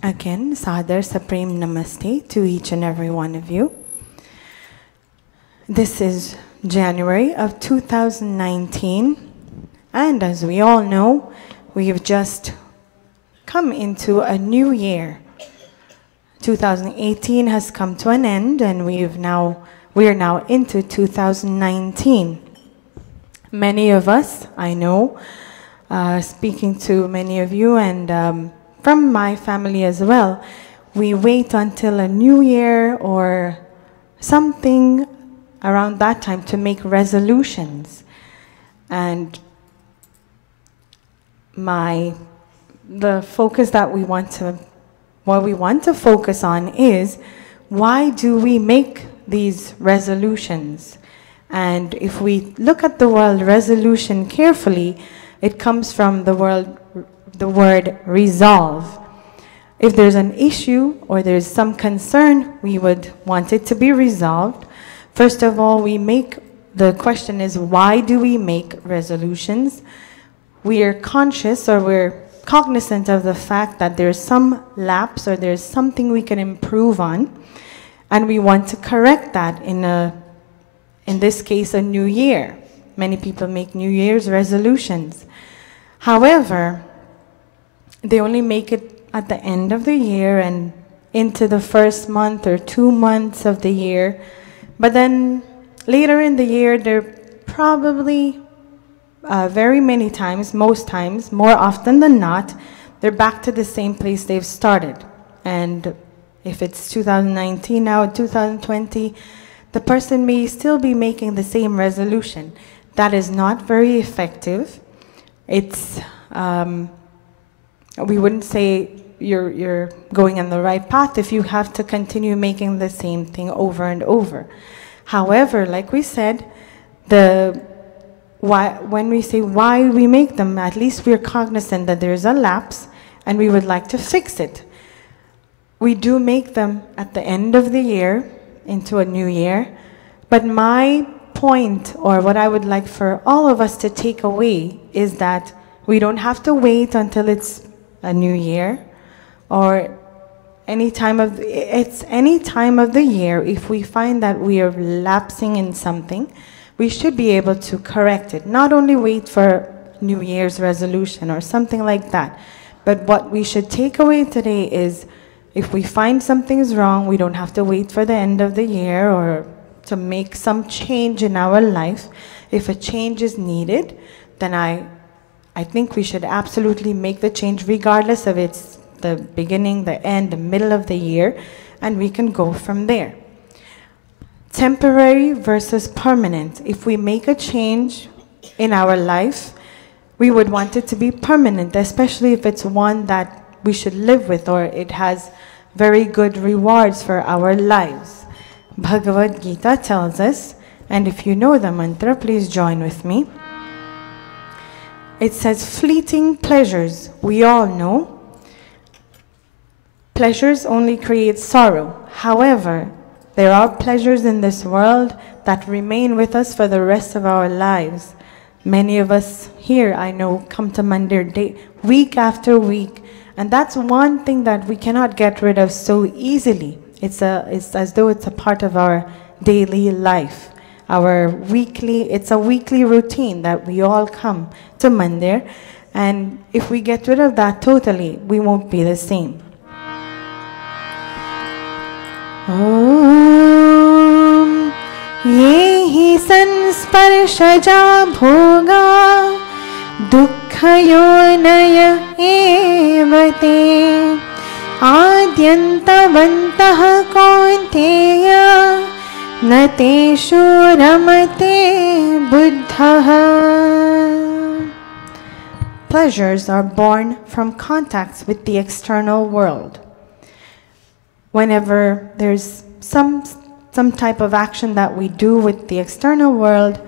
Again, Sadar Supreme Namaste to each and every one of you. This is January of 2019, and as we all know, we have just come into a new year. 2018 has come to an end, and we are now into 2019. Many of us, I know, speaking to many of you and from my family as well, we wait until a new year or something around that time to make resolutions. And the focus that what we want to focus on is, why do we make these resolutions? And if we look at the word resolution carefully, it comes from the word resolve. If there's an issue or there's some concern, we would want it to be resolved. First of all, the question is, why do we make resolutions? We are conscious, or we're cognizant of the fact that there's some lapse or there's something we can improve on, and we want to correct that in this case, a new year. Many people make New Year's resolutions. However, they only make it at the end of the year and into the first month or 2 months of the year. But then later in the year, they're probably very many times, most times, more often than not, they're back to the same place they've started. And if it's 2019 now, 2020, the person may still be making the same resolution. That is not very effective. It's, we wouldn't say you're going on the right path if you have to continue making the same thing over and over. However, like we said, when we say why we make them, at least we're cognizant that there's a lapse and we would like to fix it. We do make them at the end of the year into a new year, but my point, or what I would like for all of us to take away, is that we don't have to wait until it's a new year or any time of the year. If we find that we are lapsing in something, we should be able to correct it. Not only wait for New Year's resolution or something like that. But what we should take away today is, if we find something is wrong, we don't have to wait for the end of the year or to make some change in our life. If a change is needed, then I think we should absolutely make the change regardless of it's the beginning, the end, the middle of the year, and we can go from there. Temporary versus permanent. If we make a change in our life, we would want it to be permanent, especially if it's one that we should live with or it has very good rewards for our lives. Bhagavad Gita tells us, and if you know the mantra, please join with me. It says, fleeting pleasures, we all know. Pleasures only create sorrow. However, there are pleasures in this world that remain with us for the rest of our lives. Many of us here, I know, come to Mandir day, week after week. And that's one thing that we cannot get rid of so easily. It's as though it's a part of our daily life. It's a weekly routine that we all come to Mandir. And if we get rid of that totally, we won't be the same. Om Yehi Sansparshaja Bhoga Dukkhayonaya Evate Adyantavantah Kaunteya Nateshu Ramate Buddhaha. Pleasures are born from contacts with the external world. Whenever there's some type of action that we do with the external world,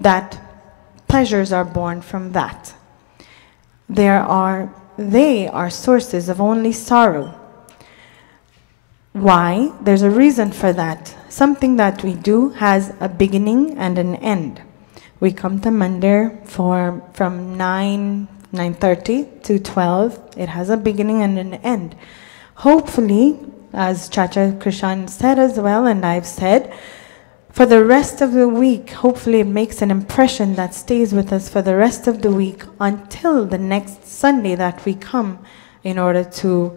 that pleasures are born from that. They are sources of only sorrow. Why? There's a reason for that. Something that we do has a beginning and an end. We come to Mandir from 9:30 to 12. It has a beginning and an end. Hopefully, as Chacha Krishan said as well, and I've said, for the rest of the week, hopefully it makes an impression that stays with us for the rest of the week until the next Sunday that we come, in order to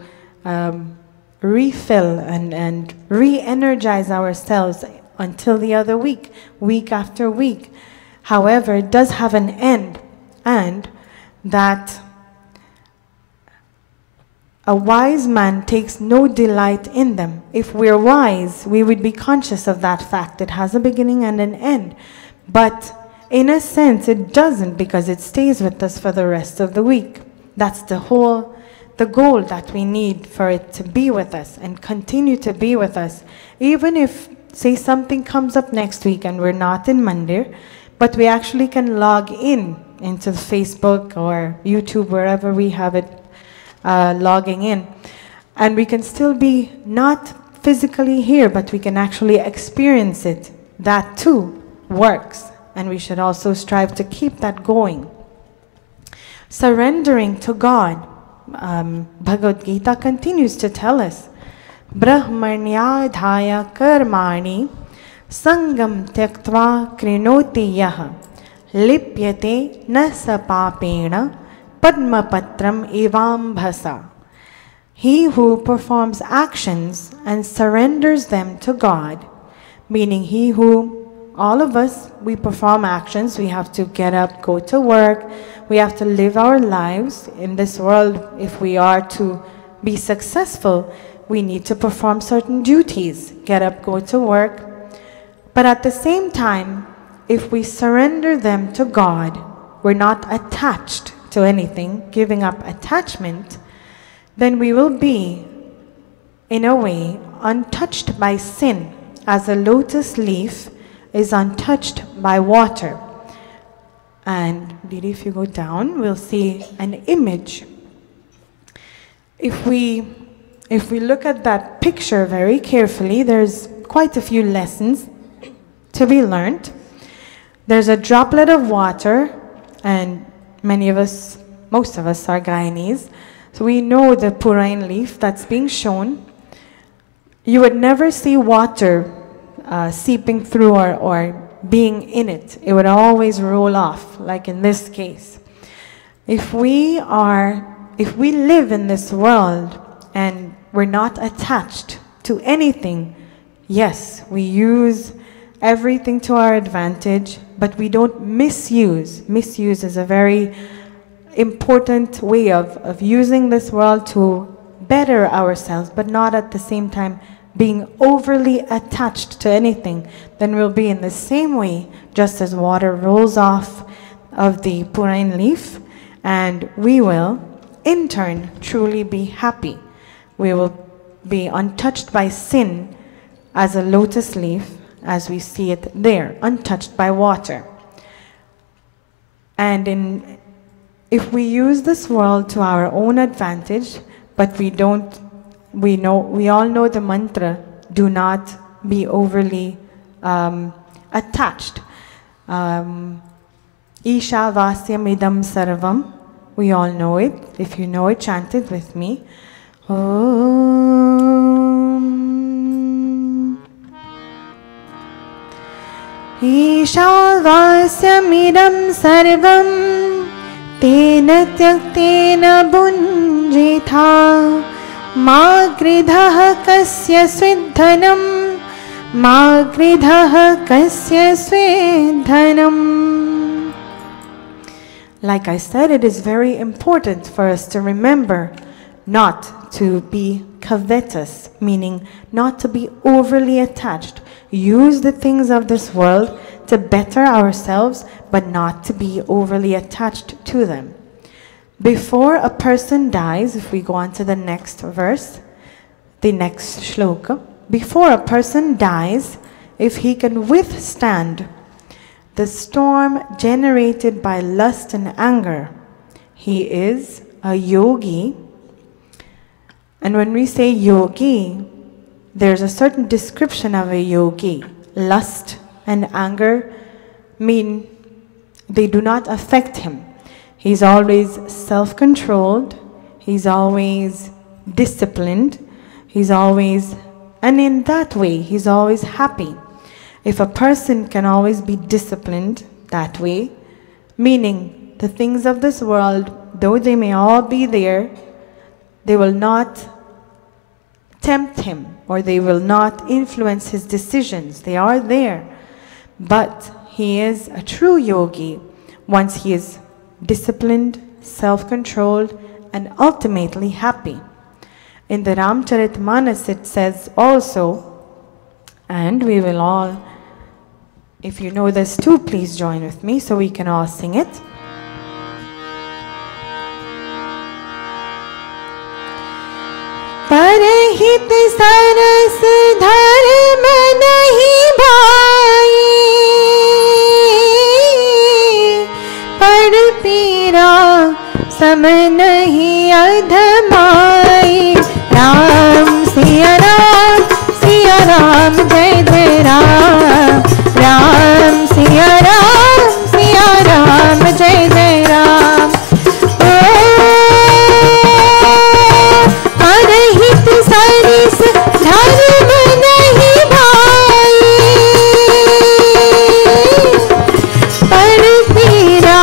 refill and re-energize ourselves until the other week, week after week. However, it does have an end, and that a wise man takes no delight in them. If we're wise, we would be conscious of that fact. It has a beginning and an end. But in a sense, it doesn't, because it stays with us for the rest of the week. That's the goal that we need for it to be with us and continue to be with us. Even if, say, something comes up next week and we're not in Mandir, but we actually can log into Facebook or YouTube, wherever we have it, logging in, and we can still be not physically here, but we can actually experience it. That too works, and we should also strive to keep that going. Surrendering to God. Bhagavad Gita continues to tell us, Brahmanyadhaya karmani sangam tyaktva krinoti yaha lipyate na sapapena Padmapatram evambhasa. He who performs actions and surrenders them to God, meaning all of us, we perform actions. We have to get up, go to work. We have to live our lives in this world. If we are to be successful, we need to perform certain duties, get up, go to work. But at the same time, if we surrender them to God, we're not attached to anything, giving up attachment, then we will be, in a way, untouched by sin, as a lotus leaf is untouched by water. And if you go down, we'll see an image. If we look at that picture very carefully, there's quite a few lessons to be learned. There's a droplet of water, and most of us are Guyanese, so we know the purain leaf that's being shown. You would never see water seeping through or being in it. It would always roll off, like in this case. If we live in this world and we're not attached to anything, yes, we use everything to our advantage, but we don't misuse. Misuse is a very important way of using this world to better ourselves, but not at the same time being overly attached to anything. Then we'll be in the same way, just as water rolls off of the purain leaf, and we will, in turn, truly be happy. We will be untouched by sin as a lotus leaf, as we see it there, untouched by water. And if we use this world to our own advantage, but we all know the mantra, do not be overly attached. Isha vasyam idam sarvam. We all know it. If you know it, chant it with me. Om. Isha vasyam idam sarvam. Tena tyaktena bunjitha. Ma gridhaha kasya svidhanam. Ma gridhaha kasya svidhanam. Like I said, it is very important for us to remember not to be covetous, meaning not to be overly attached. Use the things of this world to better ourselves, but not to be overly attached to them. Before a person dies, if we go on to the next verse, the next shloka, before a person dies, if he can withstand the storm generated by lust and anger, he is a yogi. And when we say yogi, there's a certain description of a yogi. Lust and anger mean they do not affect him. He's always self-controlled, he's always disciplined, and in that way, he's always happy. If a person can always be disciplined that way, meaning the things of this world, though they may all be there, they will not tempt him or they will not influence his decisions. They are there. But he is a true yogi once he is disciplined, self-controlled, and ultimately happy. In the Ramcharitmanas it says also, and we will all, if you know this too, please join with me so we can all sing it. परहित सरस धर्म नहीं भाई, पर पीरा सम नहीं अधमाई। राम सिया राम जय जय राम, राम सिया राम जय जय राम। परहित सरस धर्म नहीं भाई, पर पीरा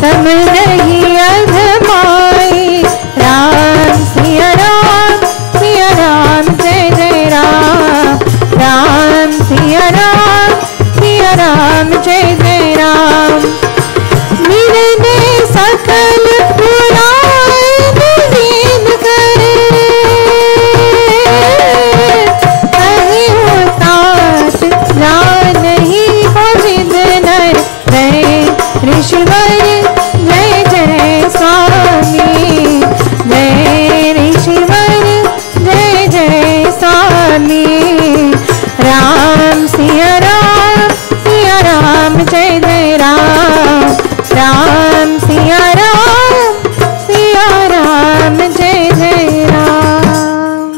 सम नहीं अधमाई। राम सिया राम जय जय राम, राम सिया राम जय जय राम। मिलने सकल पुराण लीन करे, कहीं होतात नहीं हो विद नर। जय ऋषिवर जय जय स्वामी, जय ऋषिवर जय जय स्वामी। राम सिया राम जय जय राम, राम सिया राम जय जय Ram.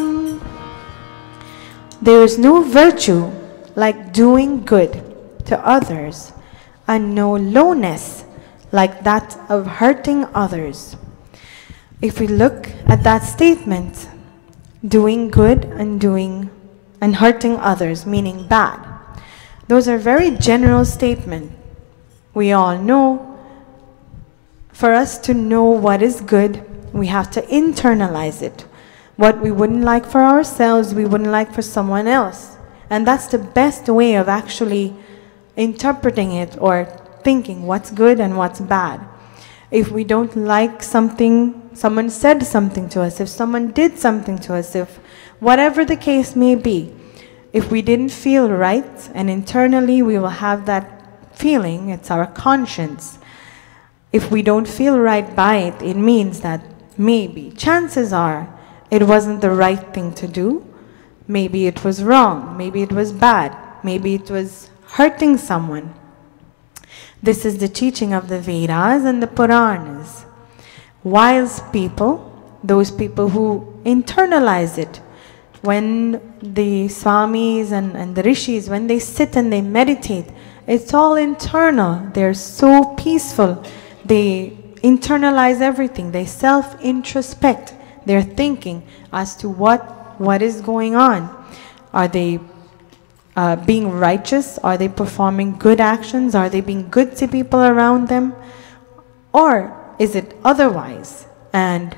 There is no virtue like doing good to others, and no lowness like that of hurting others. If we look at that statement, doing good and hurting others, meaning bad, those are very general statements. We all know For us to know what is good, we have to internalize it. What we wouldn't like for ourselves, we wouldn't like for someone else. And that's the best way of actually interpreting it or thinking what's good and what's bad. If we don't like something, someone said something to us, if someone did something to us, if whatever the case may be, if we didn't feel right, and internally we will have that feeling, it's our conscience. If we don't feel right by it, it means that maybe, chances are, it wasn't the right thing to do. Maybe it was wrong, maybe it was bad, maybe it was hurting someone. This is the teaching of the Vedas and the Puranas. Wise people, those people who internalize it, when the Swamis and the Rishis, when they sit and they meditate, it's all internal. They're so peaceful. They internalize everything. They self-introspect their thinking as to what is going on. Are they being righteous? Are they performing good actions? Are they being good to people around them? Or is it otherwise? And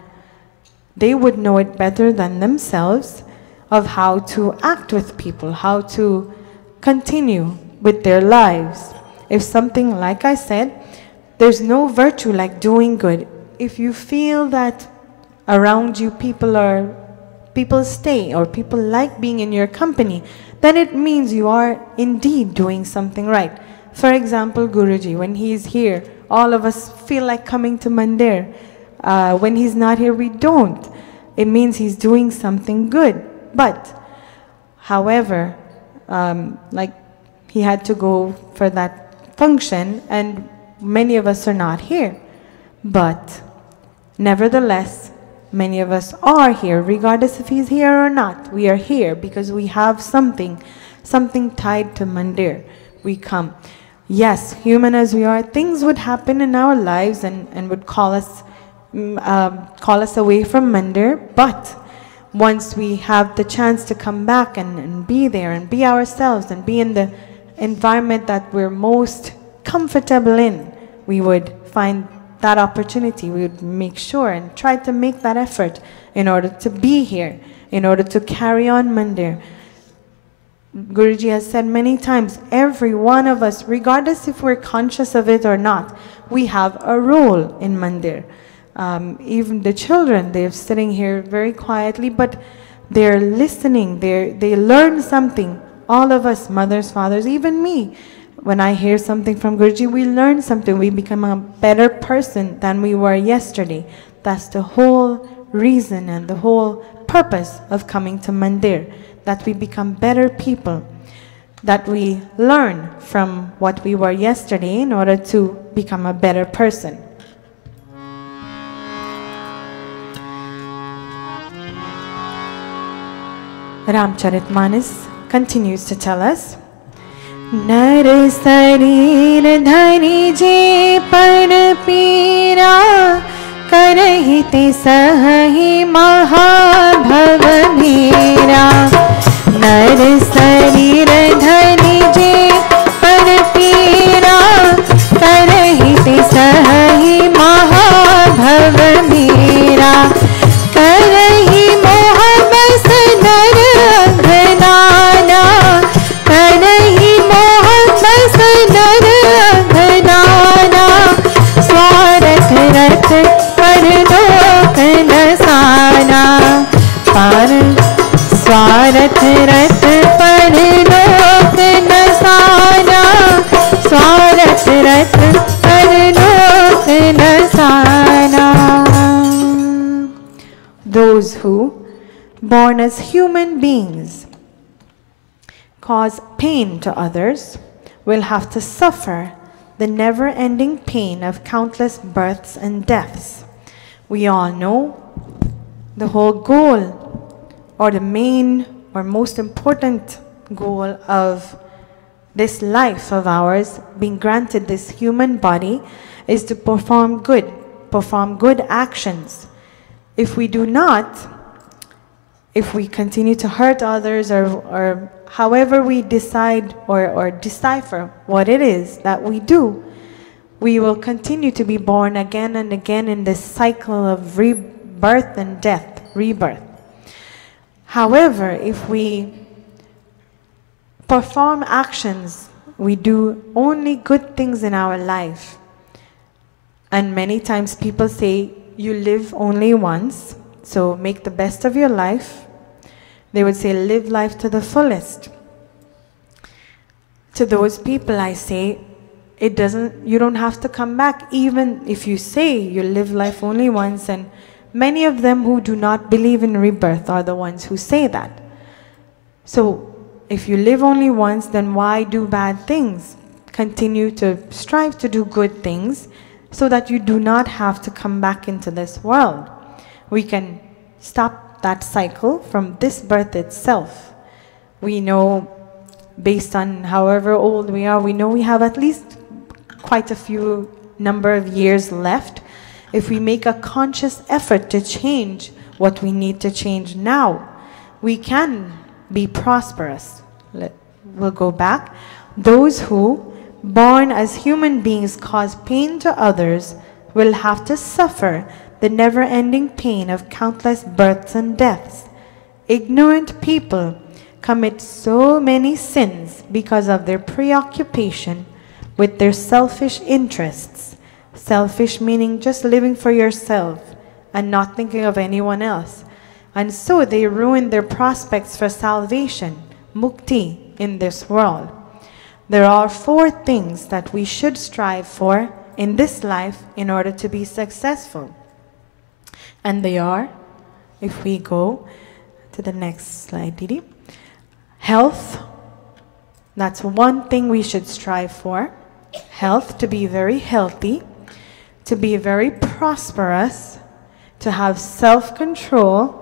they would know it better than themselves of how to act with people, how to continue with their lives. If something, like I said, there's no virtue like doing good. If you feel that around you people stay or people like being in your company, then it means you are indeed doing something right. For example, Guruji, when he's here, all of us feel like coming to Mandir. When he's not here, we don't. It means he's doing something good. But, however, like he had to go for that function and many of us are not here. But, nevertheless, many of us are here, regardless if he's here or not. We are here because we have something tied to Mandir. We come. Yes, human as we are, things would happen in our lives and would call us away from Mandir, but once we have the chance to come back and be there and be ourselves and be in the environment that we're most comfortable in, we would find that opportunity. We would make sure and try to make that effort in order to be here, in order to carry on Mandir. Guruji has said many times, every one of us, regardless if we're conscious of it or not, we have a role in Mandir. Even the children, they're sitting here very quietly, but they're listening, they learn something. All of us, mothers, fathers, even me, when I hear something from Guruji, we learn something. We become a better person than we were yesterday. That's the whole reason and the whole purpose of coming to Mandir, that we become better people, that we learn from what we were yesterday in order to become a better person. Ramcharitmanas continues to tell us, Nar sarir dhani je par pira, karahite sahi mahabhav mera. Nar sarir dhani je par pira, karahite sahi mahabhav mera. Karahi moha bas nar aghnana, karahi moha bas nar aghnana. Swarath rath par lok nasana, swarath rath par lok nasana, swarath rath par lok nasana. Those who, born as human beings, cause pain to others, will have to suffer the never-ending pain of countless births and deaths. We all know the whole goal, or the main or most important goal of this life of ours, being granted this human body, is to perform good actions. If we do not, if we continue to hurt others or however we decide or decipher what it is that we do, we will continue to be born again and again in this cycle of rebirth and death, rebirth. However, if we perform actions, we do only good things in our life, and many times people say, you live only once, so make the best of your life. They would say, live life to the fullest. To those people I say, you don't have to come back, even if you say you live life only once. And many of them who do not believe in rebirth are the ones who say that. So if you live only once, then why do bad things? Continue to strive to do good things so that you do not have to come back into this world. We can stop that cycle from this birth itself. We know, based on however old we are, we know we have at least quite a few number of years left. If we make a conscious effort to change what we need to change now, we can be prosperous. We'll go back. Those who, born as human beings, cause pain to others will have to suffer the never-ending pain of countless births and deaths. Ignorant people commit so many sins because of their preoccupation with their selfish interests. Selfish meaning just living for yourself and not thinking of anyone else. And so they ruin their prospects for salvation, mukti, in this world. There are 4 things that we should strive for in this life in order to be successful. And they are, if we go to the next slide, Didi. Health, that's one thing we should strive for. Health, to be very healthy, to be very prosperous, to have self-control,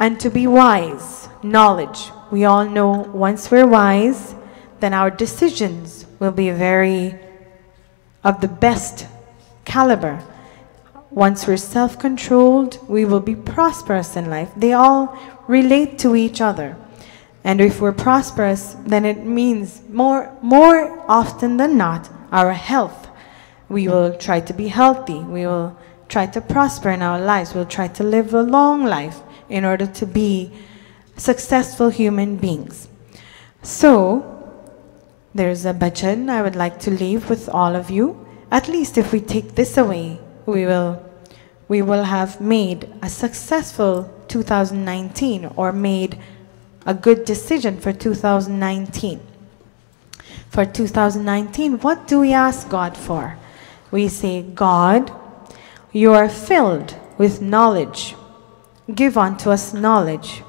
and to be wise. Knowledge. We all know once we're wise, then our decisions will be very of the best caliber. Once we're self-controlled, we will be prosperous in life. They all relate to each other. And if we're prosperous, then it means more often than not, our health. We will try to be healthy. We will try to prosper in our lives. We'll try to live a long life in order to be successful human beings. So, there's a bhajan I would like to leave with all of you. At least if we take this away, we will have made a successful 2019, or made a good decision for 2019. For 2019, what do we ask God for? We say, God, you are filled with knowledge. Give unto us knowledge.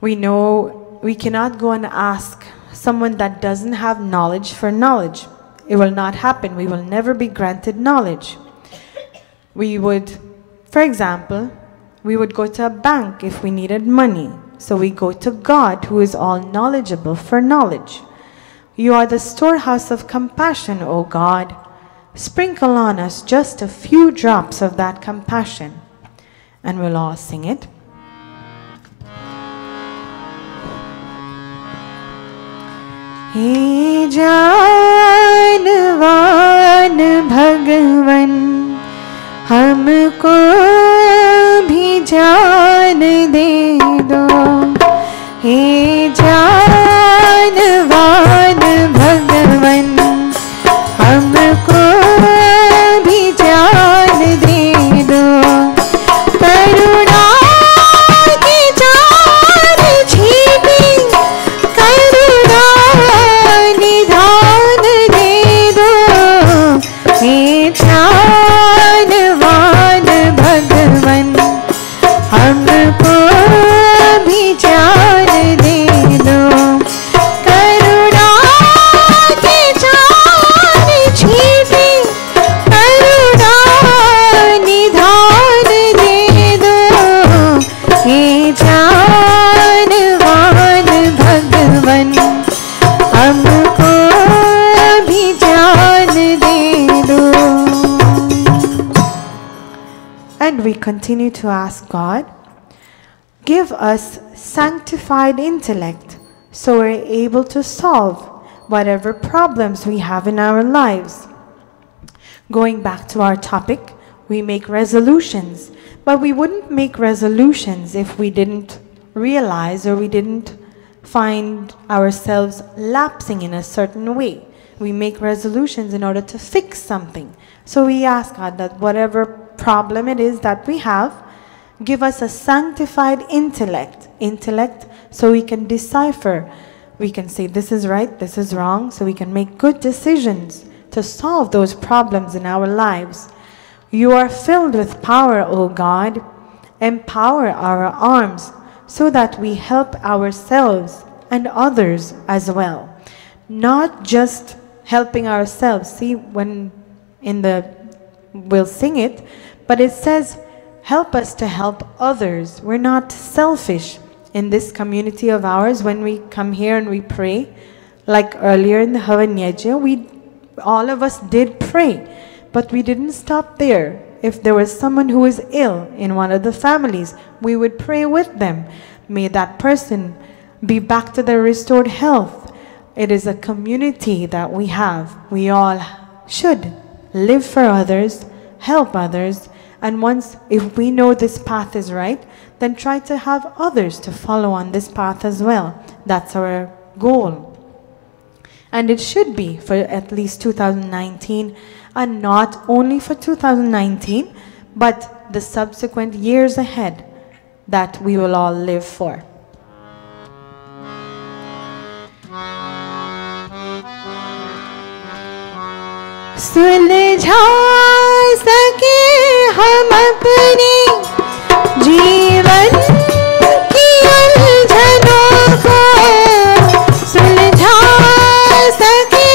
We know we cannot go and ask someone that doesn't have knowledge for knowledge. It will not happen. We will never be granted knowledge. We would, for example, we would go to a bank if we needed money. So we go to God, who is all knowledgeable, for knowledge. You are the storehouse of compassion, O God. Sprinkle on us just a few drops of that compassion. And we'll all sing it. He जानवान भगवन हमको भी जान दे दो हे जानवान भगवन हमको भी जान दे दो करुणा की जान छिपी करुणा निधान दे दो हे जानवान भगवन हमको भी जान दे दो करुणा की जान छिपी करुणा निधान दे दो हे जानवान भगवन हमको भी जान दे दो. And we continue to ask God, give us sanctified intellect so we're able to solve whatever problems we have in our lives. Going back to our topic, we make resolutions, but we wouldn't make resolutions if we didn't realize or we didn't find ourselves lapsing in a certain way. We make resolutions in order to fix something. So we ask God that whatever problem it is that we have, give us a sanctified intellect so we can decipher. We can say this is right, this is wrong, so we can make good decisions to solve those problems in our lives. You are filled with power, O God. Empower our arms so that we help ourselves and others as well. Not just helping ourselves. See, when we'll sing it, but it says, help us to help others. We're not selfish in this community of ours. When we come here and we pray, like earlier in the Havanyaja, all of us did pray, but we didn't stop there. If there was someone who was ill in one of the families, we would pray with them. May that person be back to their restored health. It is a community that we have. We all should live for others, help others, and if we know this path is right, then try to have others to follow on this path as well. That's our goal. And it should be for at least 2019, and not only for 2019, but the subsequent years ahead that we will all live for. सुलझा सके हम अपने जीवन की उलझनों को, सुलझा सके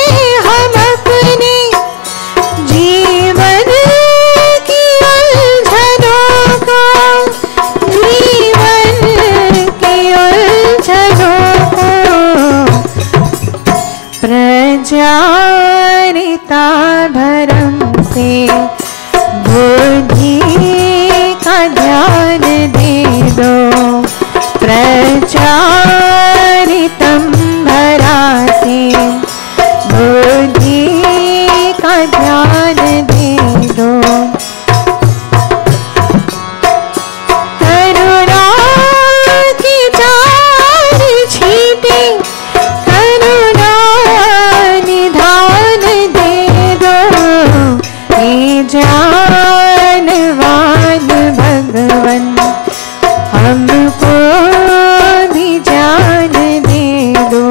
हम अपने जीवन की उलझनों को, जीवन की उलझनों को प्रजारिता भरम से बुद्धि का ध्यान दे दो, प्रचारितम भरा से बुद्धि का ध्यान दे दो, करुणा की चार छींटे करुणा निधान दे दो, हे जानवान भगवन हमको भी जान दे दो.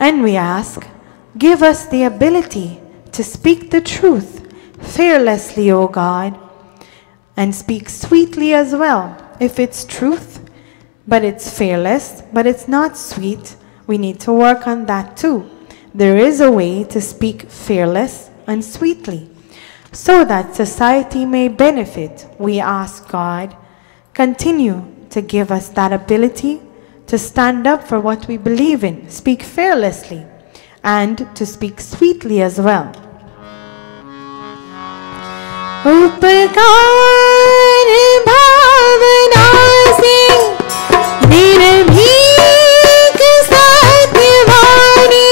And we ask, give us the ability to speak the truth fearlessly, O God, and speak sweetly as well. If it's truth, but it's fearless, but it's not sweet, we need to work on that too. There is a way to speak fearless and sweetly, so that society may benefit. We ask God, continue to give us that ability to stand up for what we believe in, speak fearlessly, and to speak sweetly as well. उपकार भावना से निर्भीक सत्यवाणी,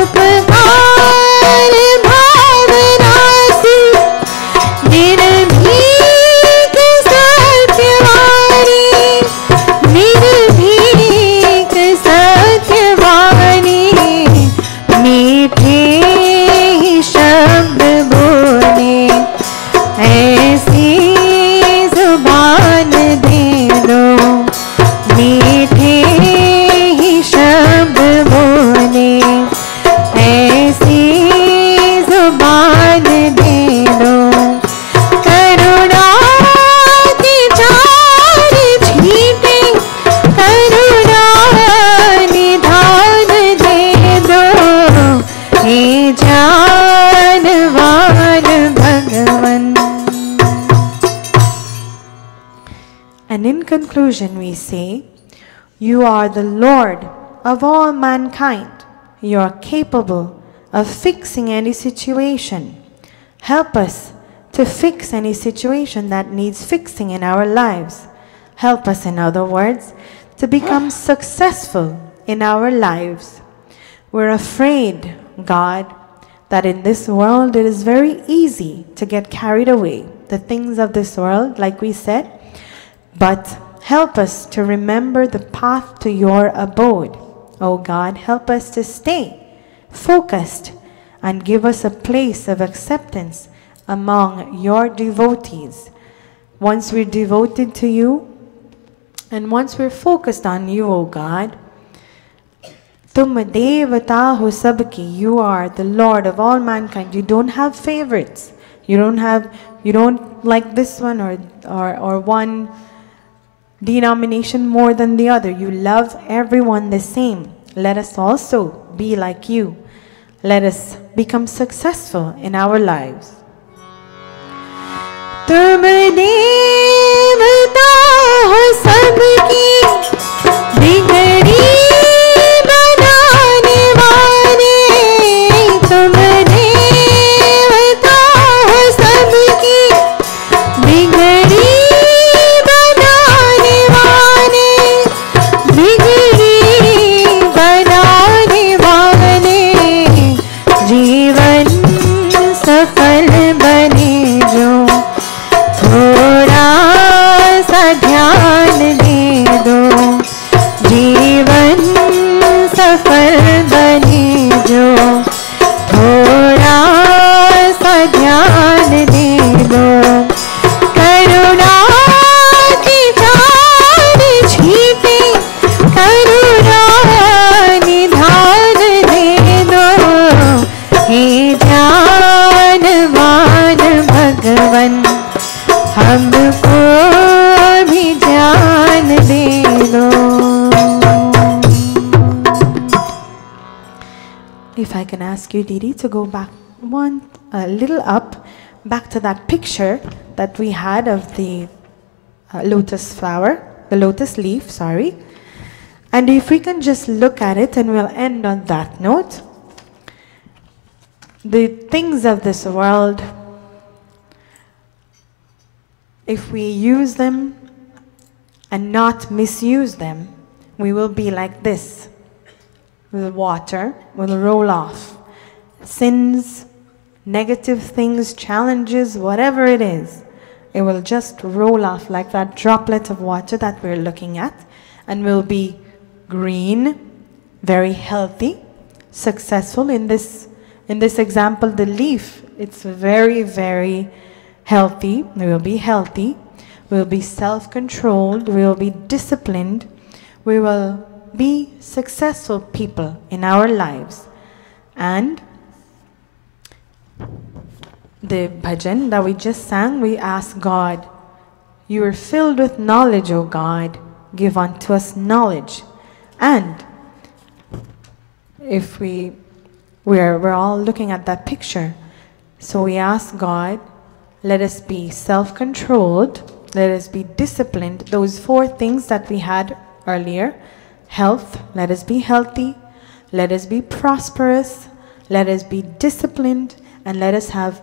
उपकार भावना से निर्भीक सत्यवाणी, निर्भीक सत्यवाणी, मीठे ही शब्द बोले ऐसी जुबान दे दो, मीठे ही शब्द बोले ऐसी जुबान दे दो, करुणा की चार छींटे करुणा निधान दे दो, हे जानवान भगवन. And in conclusion we say, you are the Lord of all mankind. You are capable of fixing any situation. Help us to fix any situation that needs fixing in our lives. Help us, in other words, to become successful in our lives. We're afraid, God, that in this world it is very easy to get carried away, the things of this world, like we said, but help us to remember the path to your abode. Oh God, help us to stay focused and give us a place of acceptance among your devotees. Once we're devoted to you, and once we're focused on you, O God, Tum devata ho sabki, you are the Lord of all mankind. You don't have favorites. You don't like this one or one denomination more than the other. You love everyone the same. Let us also be like you. Let us become successful in our lives. तुम देवता हो सबकी बिगड़ी बनाने वाले, तुम देवता हो सबकी बिगड़ी बनाने वाले, बिगड़ी बनाने वाले, जीवन सफल बने जो थोड़ा सा ध्यान दे दो, जीवन सफल बने जो थोड़ा सा ध्यान दे दो, करुणा की जान छीटे, करुणा निधान दे दो, हे ज्ञानवान भगवन हमको भी ज्ञान दे दो. If I can ask you, Didi, to go back a little up, back to that picture that we had of the lotus flower, the lotus leaf, sorry. And if we can just look at it, and we'll end on that note. The things of this world, if we use them and not misuse them, we will be like this. The water will roll off. Sins, negative things, challenges, whatever it is, it will just roll off like that droplet of water that we're looking at, and will be green, very healthy, successful. In this example, the leaf, it's very, very healthy. We will be healthy. We will be self-controlled. We will be disciplined. We will be successful people in our lives. And the bhajan that we just sang, we ask God, you are filled with knowledge, O God. Give unto us knowledge. And if we're all looking at that picture, so we ask God, let us be self-controlled, let us be disciplined. Those four things that we had earlier. Health, let us be healthy, let us be prosperous, let us be disciplined, and let us have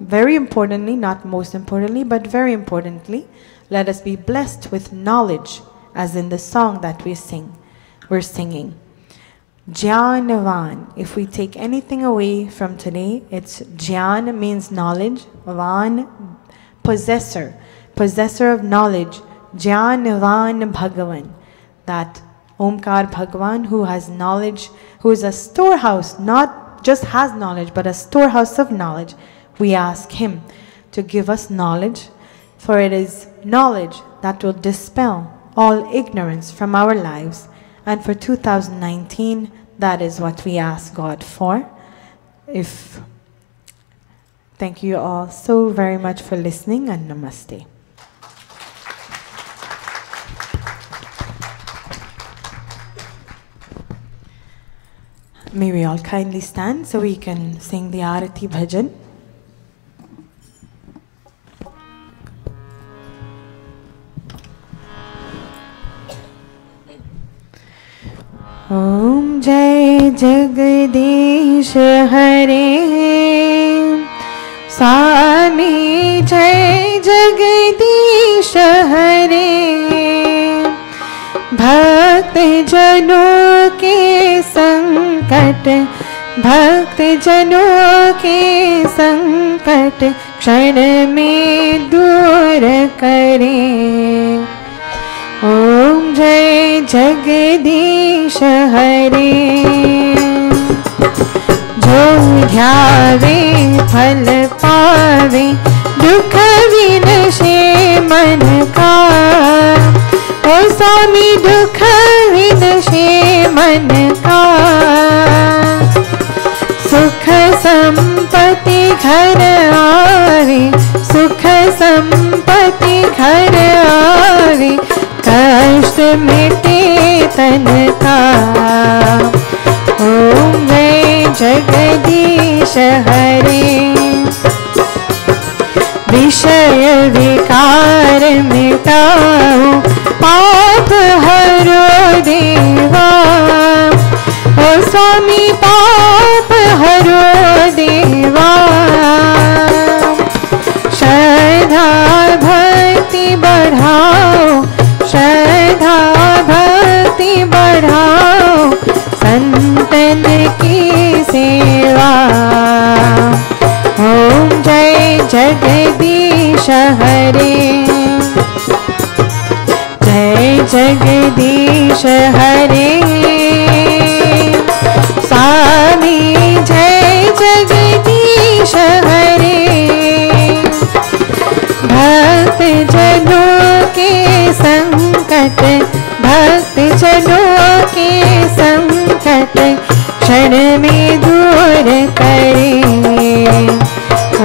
very importantly, not most importantly, but very importantly, let us be blessed with knowledge, as in the song that we're singing. Jnanavan. If we take anything away from today, it's Jnana means knowledge, Van, possessor of knowledge, Jnanavan Bhagavan. That Omkar Bhagavan who has knowledge, who is a storehouse, not just has knowledge, but a storehouse of knowledge. We ask him to give us knowledge, for it is knowledge that will dispel all ignorance from our lives. And for 2019, that is what we ask God for. Thank you all so very much for listening, and namaste. May we all kindly stand so we can sing the Arati Bhajan. Om Jai Jagadish Hare, Swami Jai Jagadish Hare, भक्त जनों के संकट भक्त जनों के संकट क्षण में दूर करे। ओम जय जगदीश हरे। जो ध्यावे फल पावे दुख विनशे मन का। ओ स्वामी दुख विनशे मन का। सुख संपत्ति घर आवे सुख संपत्ति घर आवे। कष्ट मिटे तन का। ओम जय जगदीश हरे। विषय विकार मिटाओ पाप हरो देवा। ओ स्वामी पाप हरो देवा। श्रद्धा भक्ति बढ़ाओ श्रद्धा भक्ति बढ़ाओ। संतन की सेवा। ओम जय जगदीश हरे। जय जगदीश हरे। स्वामी जय जगदीश हरे। भक्त जनों के संकट भक्त जनों के संकट क्षण में दूर करे।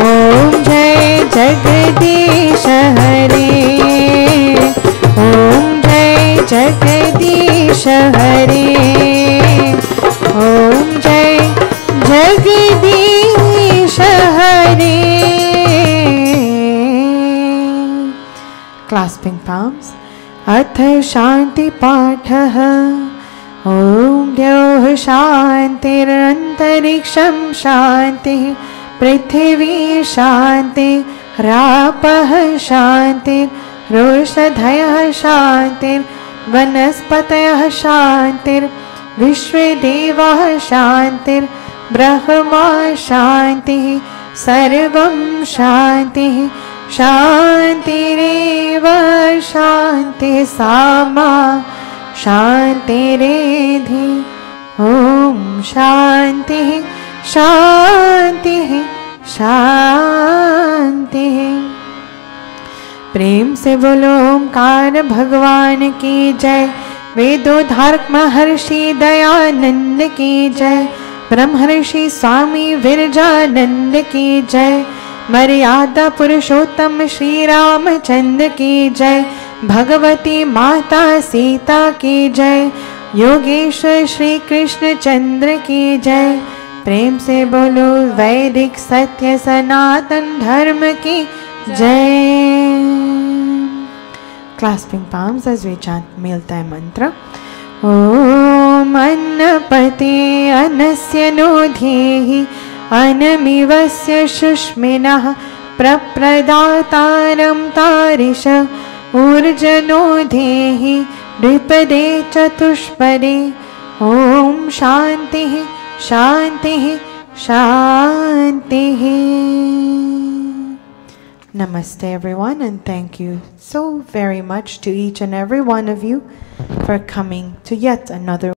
ओम जय जगदीश हरे। ओम जय जगदीश हरे। ओम जय जगदीश हरे। Clasping palms. अथ शांति पाठः। ओम द्यौः शान्तिरन्तरिक्षं शान्तिः पृथिवी शान्तिः रापः शान्तिरोषधयः शान्तिर्वनस्पतयः शान्तिर्विश्वे देवाः शान्तिर्ब्रह्मा शान्तिः सर्वं शान्तिः शान्तिरेव शान्तिः सामा शान्तिरेधि। ओम शान्तिः शान्तिः शान्तिः। प्रेम से बोलो ओमकार भगवान की जय। वेदोद्धारक महर्षि दयानंद की जय। ब्रह्मर्षि स्वामी विरजानंद की जय। मर्यादा पुरुषोत्तम श्री रामचंद्र की जय। भगवती माता सीता की जय। योगेश्वर श्री कृष्ण चंद्र की जय। प्रेम से बोलो वैदिक सत्य सनातन धर्म की जय। Clasping palms as we chant mealtime mantra. Om annapati anasya no dhehi anamivasya shushminah prapradaataram tarisha urjano dhehi dripade chatushpade. Om shantihi shantihi shantihi. Namaste everyone, and thank you so very much to each and every one of you for coming to yet another